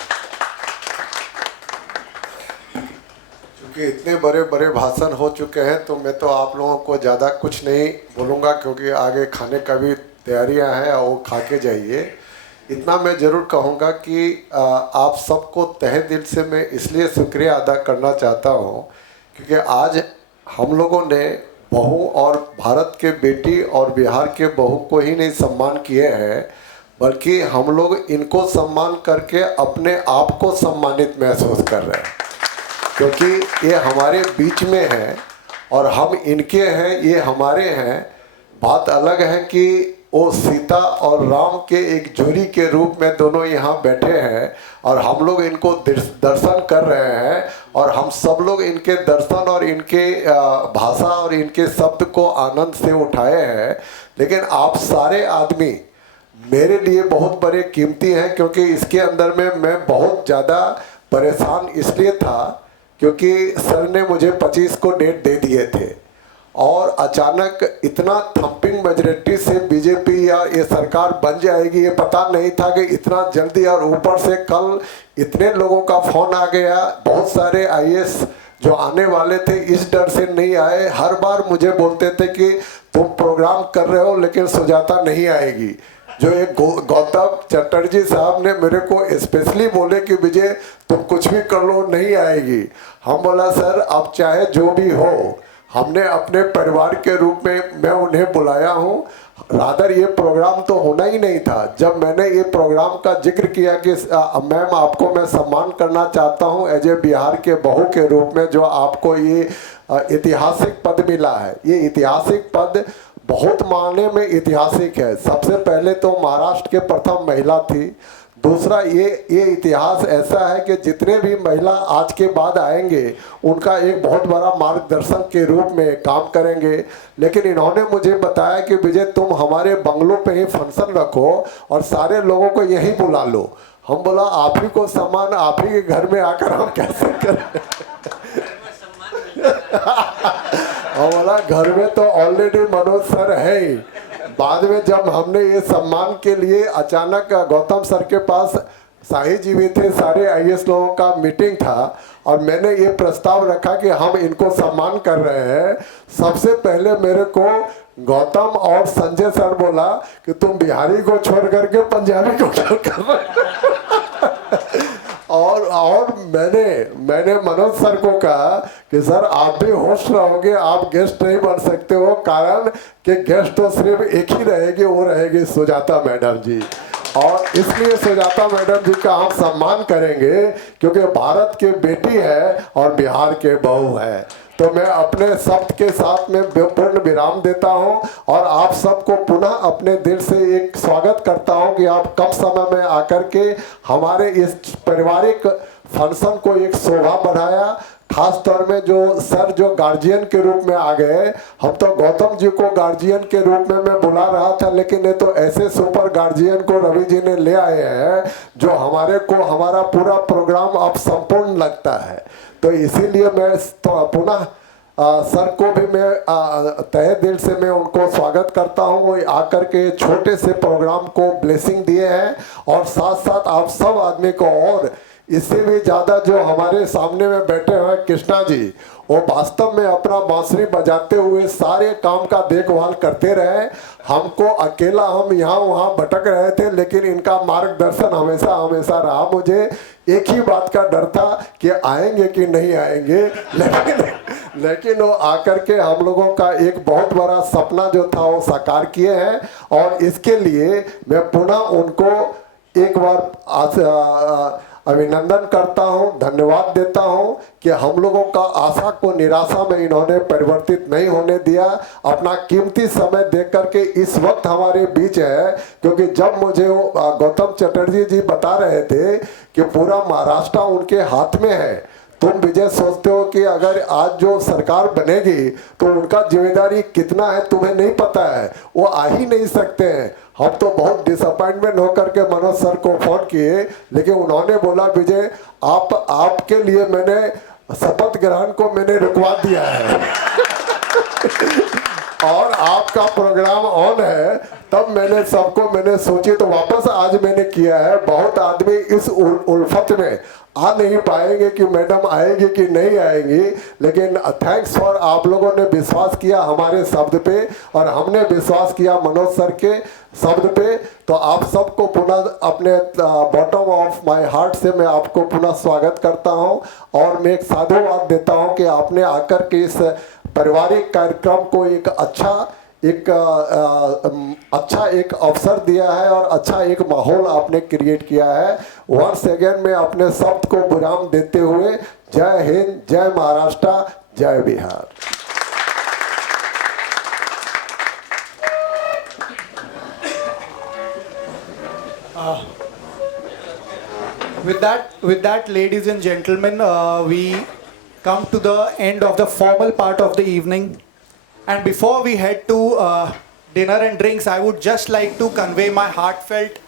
क्योंकि इतने बड़े बड़े भाषण हो चुके हैं तो मैं तो आप लोगों को ज़्यादा कुछ नहीं बोलूँगा क्योंकि आगे खाने का भी तैयारियां हैं और वो खा के जाइए। इतना मैं ज़रूर कहूँगा कि आप सबको तहे दिल से मैं इसलिए शुक्रिया अदा करना चाहता हूँ क्योंकि आज हम लोगों ने बहू और भारत के बेटी और बिहार के बहू को ही नहीं सम्मान किए हैं, बल्कि हम लोग इनको सम्मान करके अपने आप को सम्मानित महसूस कर रहे हैं क्योंकि ये हमारे बीच में है और हम इनके हैं, ये हमारे हैं। बात अलग है कि वो सीता और राम के एक जोड़ी के रूप में दोनों यहाँ बैठे हैं और हम लोग इनको दर्शन कर रहे हैं और हम सब लोग इनके दर्शन और इनके भाषा और इनके शब्द को आनंद से उठाए हैं। लेकिन आप सारे आदमी मेरे लिए बहुत बड़े कीमती हैं क्योंकि इसके अंदर में मैं बहुत ज़्यादा परेशान इसलिए था क्योंकि सर ने मुझे 25 को डेट दे दिए थे और अचानक इतना थंपिंग मेजॉरिटी से बीजेपी या ये सरकार बन जाएगी ये पता नहीं था कि इतना जल्दी। और ऊपर से कल इतने लोगों का फ़ोन आ गया, बहुत सारे आईएएस जो आने वाले थे इस डर से नहीं आए। हर बार मुझे बोलते थे कि तुम प्रोग्राम कर रहे हो लेकिन सुजाता नहीं आएगी। जो एक गौतम चटर्जी साहब ने मेरे को स्पेशली बोले कि विजय तुम कुछ भी कर लो नहीं आएगी। हम बोला सर अब चाहे जो भी हो, हमने अपने परिवार के रूप में मैं उन्हें बुलाया हूँ। रादर ये प्रोग्राम तो होना ही नहीं था। जब मैंने ये प्रोग्राम का जिक्र किया कि मैम आपको मैं सम्मान करना चाहता हूँ एज ए बिहार के बहू के रूप में जो आपको ये ऐतिहासिक पद मिला है। ये ऐतिहासिक पद बहुत मायने में ऐतिहासिक है। सबसे पहले तो महाराष्ट्र के प्रथम महिला थी। दूसरा ये इतिहास ऐसा है कि जितने भी महिला आज के बाद आएंगे उनका एक बहुत बड़ा मार्गदर्शन के रूप में काम करेंगे। लेकिन इन्होंने मुझे बताया कि विजय तुम हमारे बंगलों पे ही फंक्शन रखो और सारे लोगों को यहीं बुला लो। हम बोला आप ही को सम्मान आप ही के घर में आकर हम कैसे करें। हम बोला घर में तो ऑलरेडी मनोज सर है ही। बाद में जब हमने ये सम्मान के लिए अचानक गौतम सर के पास शाही जी भी थे, सारे आईएएस लोगों का मीटिंग था और मैंने ये प्रस्ताव रखा कि हम इनको सम्मान कर रहे हैं। सबसे पहले मेरे को गौतम और संजय सर बोला कि तुम बिहारी को छोड़ करके पंजाबी को क्यों कर रहे हो। और मैंने मनोज सर को कहा कि सर आप भी होस्ट रहोगे, आप गेस्ट नहीं बन सकते हो, कारण कि गेस्ट तो सिर्फ एक ही रहेगी, वो रहेगी सुजाता मैडम जी। और इसलिए सुजाता मैडम जी का हम सम्मान करेंगे क्योंकि भारत की बेटी है और बिहार के बहू है। तो मैं अपने शब्द के साथ में पूर्ण विराम देता हूं और आप सबको पुनः अपने दिल से एक स्वागत करता हूं कि आप कम समय में आकर के हमारे इस पारिवारिक फंक्शन को एक शोभा बढ़ाया। खास तौर में जो सर जो गार्जियन के रूप में आ गए, हम तो गौतम जी को गार्जियन के रूप में मैं बुला रहा था, लेकिन ये तो ऐसे सुपर गार्जियन को रवि जी ने ले आए हैं जो हमारा पूरा प्रोग्राम अब संपूर्ण लगता है। तो इसीलिए मैं पुनः सर को भी मैं तहे दिल से मैं उनको स्वागत करता हूं। वो आकर के छोटे से प्रोग्राम को ब्लेसिंग दिए हैं और साथ साथ आप सब आदमी को, और इससे भी ज़्यादा जो हमारे सामने में बैठे हुए कृष्णा जी, वो वास्तव में अपना बांसुरी बजाते हुए सारे काम का देखभाल करते रहे। हमको अकेला हम यहाँ वहाँ भटक रहे थे, लेकिन इनका मार्गदर्शन हमेशा रहा। मुझे एक ही बात का डर था कि आएंगे कि नहीं आएंगे, लेकिन वो आकर के हम लोगों का एक बहुत बड़ा सपना जो था वो साकार किए हैं। और इसके लिए मैं पुनः उनको एक बार अभिनंदन करता हूं, धन्यवाद देता हूं कि हम लोगों का आशा को निराशा में इन्होंने परिवर्तित नहीं होने दिया। अपना कीमती समय देख करके इस वक्त हमारे बीच है, क्योंकि जब मुझे गौतम चटर्जी जी बता रहे थे कि पूरा महाराष्ट्र उनके हाथ में है, तुम विजय सोचते हो कि अगर आज जो सरकार बनेगी तो उनका जिम्मेदारी कितना है तुम्हें नहीं पता है, वो आ ही नहीं सकते हैं। हम तो बहुत डिसअपॉइंटमेंट होकर के मनोज सर को फोन किए, लेकिन उन्होंने बोला विजय आपके लिए मैंने शपथ ग्रहण को मैंने रुकवा दिया है और आपका प्रोग्राम ऑन है। तब मैंने सोची तो वापस आज मैंने किया है। बहुत आदमी इस उल्फत में आ नहीं पाएंगे कि मैडम आएगी कि नहीं आएंगी, लेकिन थैंक्स फॉर आप लोगों ने विश्वास किया हमारे शब्द पे और हमने विश्वास किया मनोज सर के शब्द पे। तो आप सबको पुनः अपने बॉटम ऑफ माय हार्ट से मैं आपको पुनः स्वागत करता हूं और मैं एक साधुवाद देता हूं कि आपने आकर के इस पारिवारिक कार्यक्रम को एक अच्छा एक अवसर दिया है और अच्छा एक माहौल आपने क्रिएट किया है। वंस अगेन मैं अपने शब्द को विराम देते हुए जय हिंद, जय महाराष्ट्र, जय Bihar. With that, ladies and gentlemen, we come to the end of the formal part of the evening. And before we head to dinner and drinks, I would just like to convey my heartfelt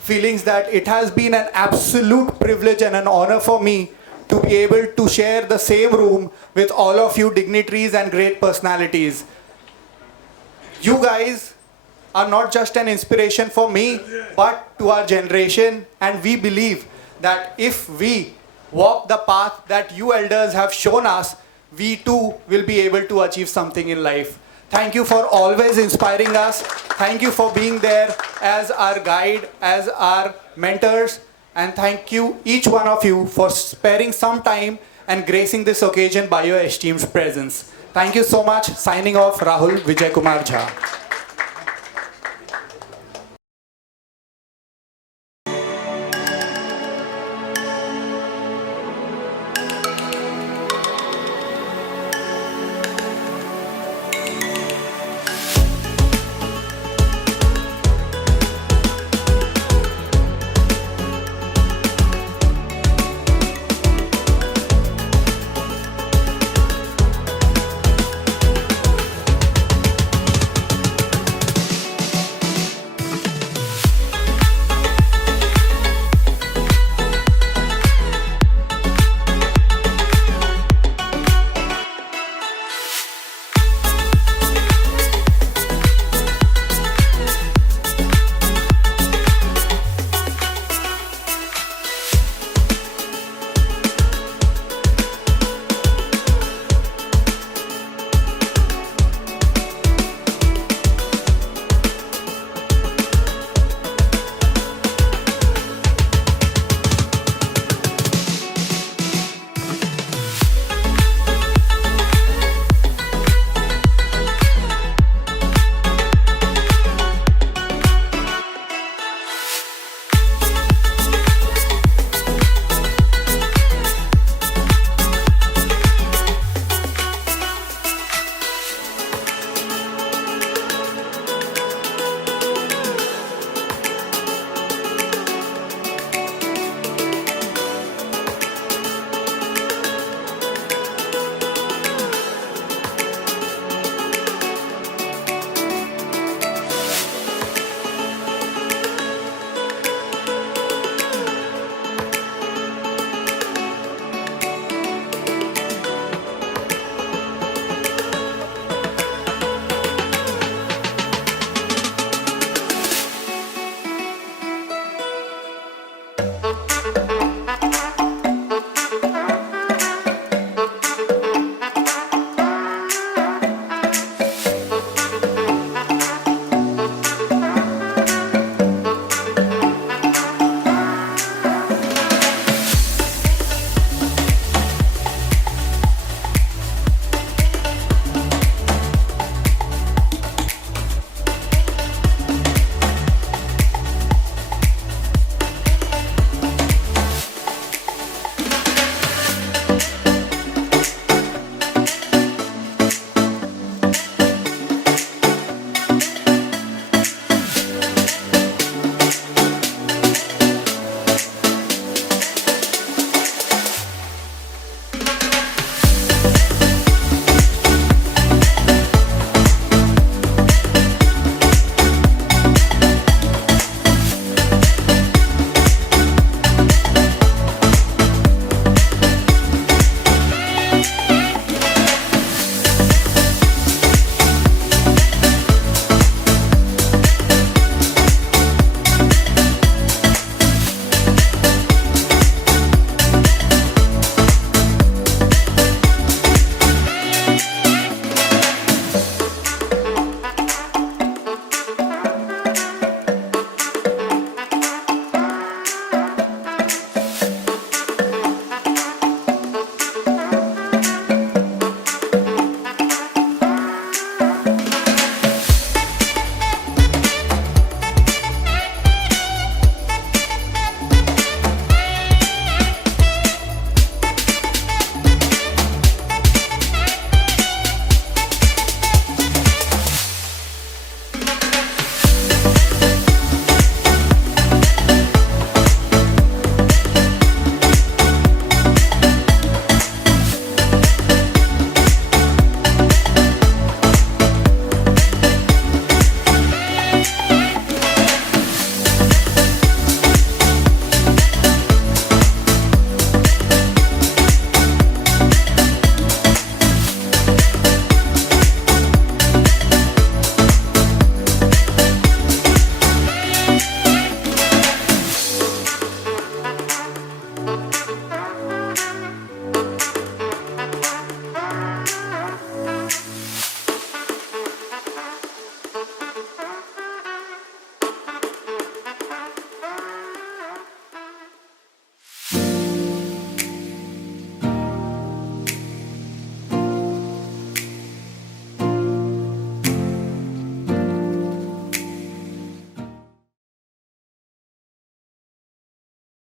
feelings that it has been an absolute privilege and an honor for me to be able to share the same room with all of you dignitaries and great personalities. You guys are not just an inspiration for me, but to our generation, and we believe that if we walk the path that you elders have shown us, we too will be able to achieve something in life. Thank you for always inspiring us. Thank you for being there as our guide, as our mentors. And thank you, each one of you, for sparing some time and gracing this occasion by your esteemed presence. Thank you so much. Signing off, Rahul Vijay Kumar Jha.